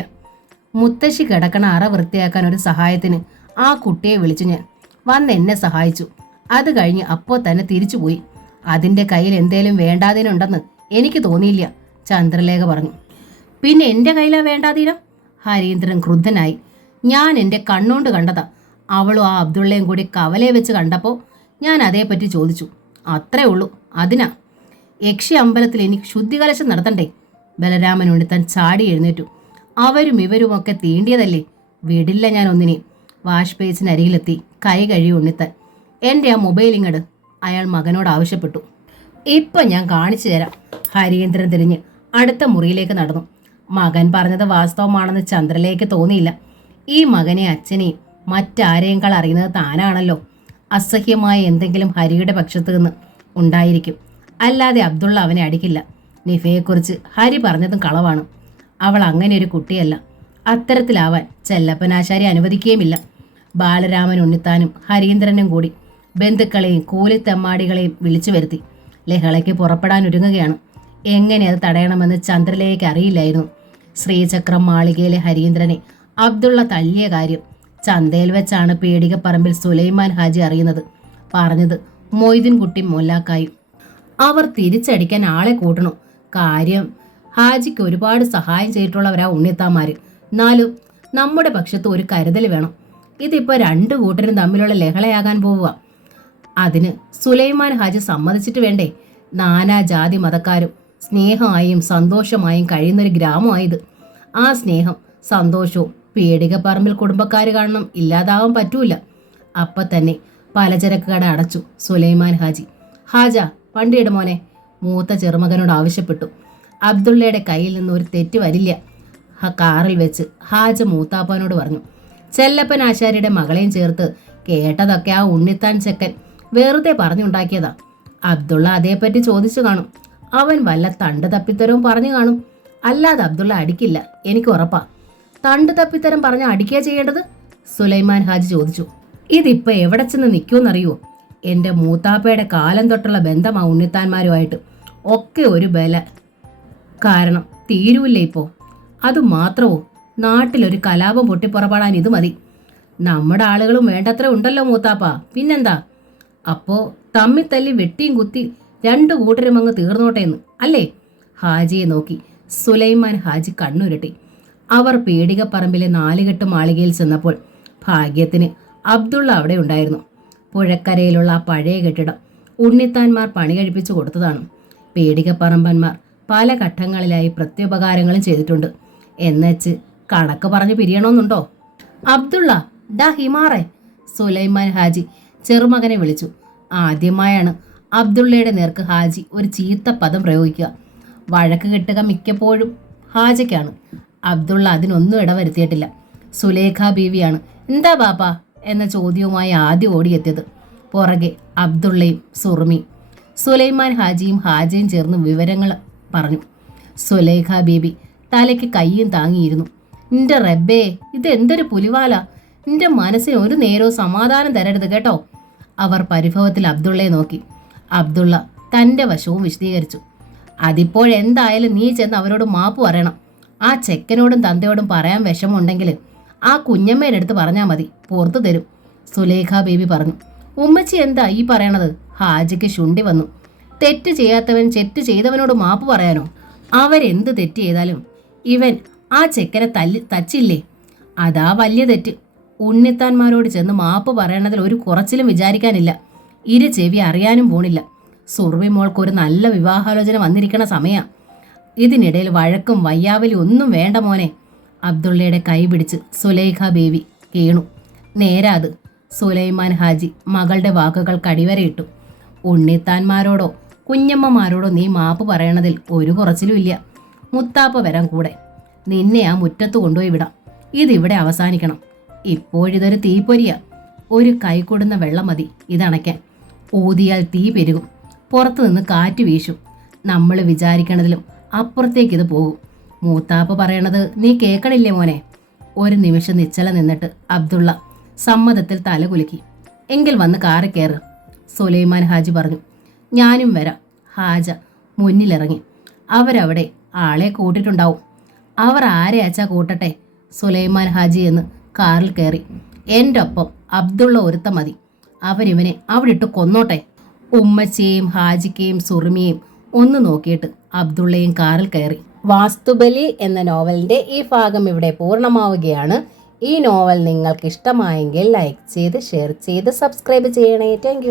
മുത്തശ്ശി കിടക്കണ അറ വൃത്തിയാക്കാൻ ഒരു സഹായത്തിന് ആ കുട്ടിയെ വിളിച്ചു ഞാൻ. വന്ന് എന്നെ സഹായിച്ചു. അത് കഴിഞ്ഞ് അപ്പോൾ തന്നെ തിരിച്ചുപോയി. അതിൻ്റെ കയ്യിൽ എന്തേലും വേണ്ടാതിനുണ്ടെന്ന് എനിക്ക് തോന്നിയില്ല, ചന്ദ്രലേഖ പറഞ്ഞു. പിന്നെ എൻ്റെ കയ്യിലാ വേണ്ടാതീനം? ഹരീന്ദ്രൻ ക്രുദ്ധനായി. ഞാൻ എൻ്റെ കണ്ണുകൊണ്ട് കണ്ടതാ. അവളും ആ അബ്ദുള്ളയും കൂടി കവലയെ വെച്ച് കണ്ടപ്പോൾ ഞാൻ അതേപ്പറ്റി ചോദിച്ചു. അത്രേ ഉള്ളൂ. അതിനാ. യക്ഷി അമ്പലത്തിൽ എനിക്ക് ശുദ്ധികലശം നടത്തണ്ടേ? ബലരാമൻ ഉണ്ണിത്താൻ ചാടി എഴുന്നേറ്റു. അവരും ഇവരുമൊക്കെ തീണ്ടിയതല്ലേ, വിടില്ല ഞാൻ ഒന്നിനെയും. വാഷ് ബേസിനരികിലെത്തി കൈ കഴുകി ഉണ്ണിത്താൻ. എൻ്റെ ആ മൊബൈൽ ഇങ്ങട്, അയാൾ മകനോട് ആവശ്യപ്പെട്ടു. ഇപ്പം ഞാൻ കാണിച്ചു തരാം. ഹരീന്ദ്രൻ തിരിഞ്ഞ് അടുത്ത മുറിയിലേക്ക് നടന്നു. മകൻ പറഞ്ഞത് വാസ്തവമാണെന്ന് ചന്ദ്രലേക്ക് തോന്നിയില്ല. ഈ മകനെ അച്ഛനെയും മറ്റാരെയേക്കാൾ അറിയുന്നത് താനാണല്ലോ. അസഹ്യമായ എന്തെങ്കിലും ഹരിയുടെ പക്ഷത്ത് നിന്ന് ഉണ്ടായിരിക്കും. അല്ലാതെ അബ്ദുള്ള അവനെ അടിക്കില്ല. നിഫയെക്കുറിച്ച് ഹരി പറഞ്ഞതും കളവാണ്. അവൾ അങ്ങനെ ഒരു കുട്ടിയല്ല. അത്തരത്തിലാവാൻ ചെല്ലപ്പനാശാരി അനുവദിക്കുകയുമില്ല. ബാലരാമൻ ഉണ്ണിത്താനും ഹരീന്ദ്രനും കൂടി ബന്ധുക്കളെയും കൂലിത്തെമ്മാടികളെയും വിളിച്ചു വരുത്തി. ലഹളയ്ക്ക് പുറപ്പെടാൻ ഒരുങ്ങുകയാണ്. എങ്ങനെ അത് തടയണമെന്ന് ചന്ദ്രലേക്ക് അറിയില്ലായിരുന്നു. ശ്രീചക്രം മാളികയിലെ ഹരീന്ദ്രനെ അബ്ദുള്ള തള്ളിയ കാര്യം ചന്തയിൽ വെച്ചാണ് പേടികപ്പറമ്പിൽ സുലൈമാൻ ഹാജി അറിയുന്നത്. പറഞ്ഞത് മൊയ്തീൻകുട്ടി മൊല്ലാക്കായും. അവർ തിരിച്ചടിക്കാൻ ആളെ കൂട്ടണു. കാര്യം ഹാജിക്ക് ഒരുപാട് സഹായം ചെയ്തിട്ടുള്ളവരാ ഉണ്ണിത്താന്മാര്. എന്നാലും നമ്മുടെ പക്ഷത്ത് ഒരു കരുതൽ വേണം. ഇതിപ്പോൾ രണ്ടു കൂട്ടരും തമ്മിലുള്ള ലഹളയാകാൻ പോവുക. അതിന് സുലൈമാൻ ഹാജി സമ്മതിച്ചിട്ട് വേണ്ടേ? നാനാ ജാതി മതക്കാരും സ്നേഹമായും സന്തോഷമായും കഴിയുന്നൊരു ഗ്രാമമായത്. ആ സ്നേഹം സന്തോഷവും പേടികപ്പറമ്പിൽ കുടുംബക്കാർ കാണണം ഇല്ലാതാവാൻ പറ്റൂല. അപ്പം തന്നെ പലചരക്ക് കട അടച്ചു സുലൈമാൻ ഹാജി. ഹാജ വണ്ടിയിട് മോനെ, മൂത്ത ചെറുമകനോട് ആവശ്യപ്പെട്ടു. അബ്ദുള്ളയുടെ കയ്യിൽ നിന്ന് ഒരു തെറ്റ് വരില്ല. കാറിൽ വെച്ച് ഹാജ മൂത്താപ്പനോട് പറഞ്ഞു. ചെല്ലപ്പൻ ആശാരിയുടെ മകളെയും ചേർത്ത് കേട്ടതൊക്കെ ആ ഉണ്ണിത്താൻ ചെക്കൻ വെറുതെ പറഞ്ഞുണ്ടാക്കിയതാ. അബ്ദുള്ള അതേപ്പറ്റി ചോദിച്ചു കാണും. അവൻ വല്ല തണ്ട് തപ്പിത്തരവും പറഞ്ഞു കാണും. അല്ലാതെ അബ്ദുള്ള അടിക്കില്ല, എനിക്ക് ഉറപ്പാ. തണ്ട് തപ്പിത്തരം പറഞ്ഞ അടിക്കുക ചെയ്യേണ്ടത്? സുലൈമാൻ ഹാജി ചോദിച്ചു. ഇതിപ്പോൾ എവിടെ ചെന്ന് നിൽക്കുമെന്നറിയോ? എൻ്റെ മൂത്താപ്പയുടെ കാലം തൊട്ടുള്ള ബന്ധമാ ഉണ്ണിത്താന്മാരുമായിട്ട്. ഒക്കെ ഒരു ബല കാരണം തീരൂല്ലേ ഇപ്പോൾ? അതുമാത്രമോ, നാട്ടിലൊരു കലാപം പൊട്ടിപ്പുറപ്പെടാൻ ഇത് മതി. നമ്മുടെ ആളുകളും വേണ്ടത്ര ഉണ്ടല്ലോ മൂത്താപ്പ, പിന്നെന്താ? അപ്പോൾ തമ്മിത്തല്ലി വെട്ടിയും കുത്തി രണ്ടു കൂട്ടരും അങ്ങ് തീർന്നോട്ടെ എന്ന് അല്ലേ? ഹാജിയെ നോക്കി സുലൈമാൻ ഹാജി കണ്ണുരുട്ടി. അവർ പേടികപ്പറമ്പിലെ നാലുകെട്ട് മാളികയിൽ ചെന്നപ്പോൾ ഭാഗ്യത്തിന് അബ്ദുള്ള അവിടെ ഉണ്ടായിരുന്നു. പുഴക്കരയിലുള്ള ആ പഴയ കെട്ടിടം ഉണ്ണിത്താന്മാർ പണി കഴിപ്പിച്ചു കൊടുത്തതാണ്. പേടികപ്പറമ്പന്മാർ പല ഘട്ടങ്ങളിലായി പ്രത്യുപകാരങ്ങളും ചെയ്തിട്ടുണ്ട്. എന്നുവെച്ച് കണക്ക് പറഞ്ഞു പിരിയണമെന്നുണ്ടോ? അബ്ദുള്ള ഡാ ഹിമാറെ, സുലൈമാൻ ഹാജി ചെറുമകനെ വിളിച്ചു. ആദ്യമായാണ് അബ്ദുള്ളയുടെ നേർക്ക് ഹാജി ഒരു ചീത്ത പദം പ്രയോഗിക്കുക. വഴക്ക് കെട്ടുക മിക്കപ്പോഴും ഹാജയ്ക്കാണ്. അബ്ദുള്ള അതിനൊന്നും ഇടവരുത്തിയിട്ടില്ല. സുലേഖ ബീവിയാണ് എന്താ ബാപ്പാ എന്ന ചോദ്യവുമായി ആദ്യം ഓടിയെത്തിയത്. പുറകെ അബ്ദുള്ളയും സുറുമിയും. സുലൈമാൻ ഹാജിയും ഹാജയും ചേർന്ന് വിവരങ്ങൾ പറഞ്ഞു. സുലേഖ ബീബി തലയ്ക്ക് കയ്യും താങ്ങിയിരുന്നു. നിന്റെ റബ്ബേ, ഇതെന്തൊരു പുലിവാല! നിന്റെ മനസ്സിന് ഒരു നേരവും സമാധാനം തരരുത് കേട്ടോ. അവർ പരിഭവത്തിൽ അബ്ദുള്ളയെ നോക്കി. അബ്ദുള്ള തൻ്റെ വശവും വിശദീകരിച്ചു. അതിപ്പോഴെന്തായാലും നീ ചെന്ന് അവരോട് മാപ്പ് പറയണം. ആ ചെക്കനോടും തന്തയോടും പറയാൻ വിഷമമുണ്ടെങ്കിൽ ആ കുഞ്ഞമ്മയുടെ അടുത്ത് പറഞ്ഞാൽ മതി, പുറത്തു തരും. സുലേഖ ബേബി പറഞ്ഞു. ഉമ്മച്ചി എന്താ ഈ പറയണത്? ഹാജിക്ക് ശുണ്ടി വന്നു. തെറ്റ് ചെയ്യാത്തവൻ തെറ്റ് ചെയ്തവനോട് മാപ്പ് പറയാനോ? അവരെന്ത് തെറ്റ് ചെയ്താലും ഇവൻ ആ ചെക്കനെ തച്ചില്ലേ, അതാ വലിയ തെറ്റ്. ഉണ്ണിത്താന്മാരോട് ചെന്ന് മാപ്പ് പറയണതിൽ ഒരു കുറച്ചിലും വിചാരിക്കാനില്ല. ഇരു ചെവി അറിയാനും പോണില്ല. സുർവി മോൾക്ക് ഒരു നല്ല വിവാഹാലോചന വന്നിരിക്കണ സമയാ. ഇതിനിടയിൽ വഴക്കും വയ്യാവലി ഒന്നും വേണ്ട മോനെ. അബ്ദുള്ളയുടെ കൈ പിടിച്ച് സുലൈഖ ബേബി കേണു. നേരാ അത്. സുലൈമാൻ ഹാജി മകളുടെ വാക്കുകൾ കടിവരയിട്ടു. ഉണ്ണിത്താന്മാരോടോ കുഞ്ഞമ്മമാരോടോ നീ മാപ്പ് പറയണതിൽ ഒരു കുറച്ചിലും ഇല്ല. മുത്താപ്പ വരാൻ കൂടെ. നിന്നെ ആ മുറ്റത്ത് കൊണ്ടുപോയി വിടാം. ഇതിവിടെ അവസാനിക്കണം. ഇപ്പോഴിതൊരു തീപ്പൊരിയാ. ഒരു കൈ കൊടുന്ന വെള്ളം മതി ഇതണയ്ക്കാൻ. ഊതിയാൽ തീ പെരുകും. പുറത്തു നിന്ന് കാറ്റ് വീശും. നമ്മൾ വിചാരിക്കണതിലും അപ്പുറത്തേക്കിത് പോകും. മൂത്താപ്പ പറയണത് നീ കേൾക്കണില്ലേ മോനെ? ഒരു നിമിഷം നിശ്ചല നിന്നിട്ട് അബ്ദുള്ള സമ്മതത്തിൽ തലകുലുക്കി. എങ്കിൽ വന്ന് കാറി കയറ്, സുലൈമാൻ ഹാജി പറഞ്ഞു. ഞാനും വരാം. ഹാജ മുന്നിലിറങ്ങി. അവരവിടെ ആളെ കൂട്ടിട്ടുണ്ടാവും. അവർ ആരെയാച്ചാ കൂട്ടട്ടെ. സുലൈമാൻ ഹാജി എന്ന് കാറിൽ കയറി. എൻ്റെ ഒപ്പം അബ്ദുള്ള ഒരുത്ത മതി. അവരിവനെ അവിടെ ഇട്ട് കൊന്നോട്ടെ. ഉമ്മച്ചിയെയും ഹാജിക്കെയും സുറുമിയെയും ഒന്ന് നോക്കിയിട്ട് അബ്ദുള്ളയും കാറിൽ കയറി. വാസ്തുബലി എന്ന നോവലിൻ്റെ ഈ ഭാഗം ഇവിടെ പൂർണ്ണമാവുകയാണ്. ഈ നോവൽ നിങ്ങൾക്ക് ഇഷ്ടമായെങ്കിൽ ലൈക്ക് ചെയ്ത് ഷെയർ ചെയ്ത് സബ്സ്ക്രൈബ് ചെയ്യണേ. താങ്ക്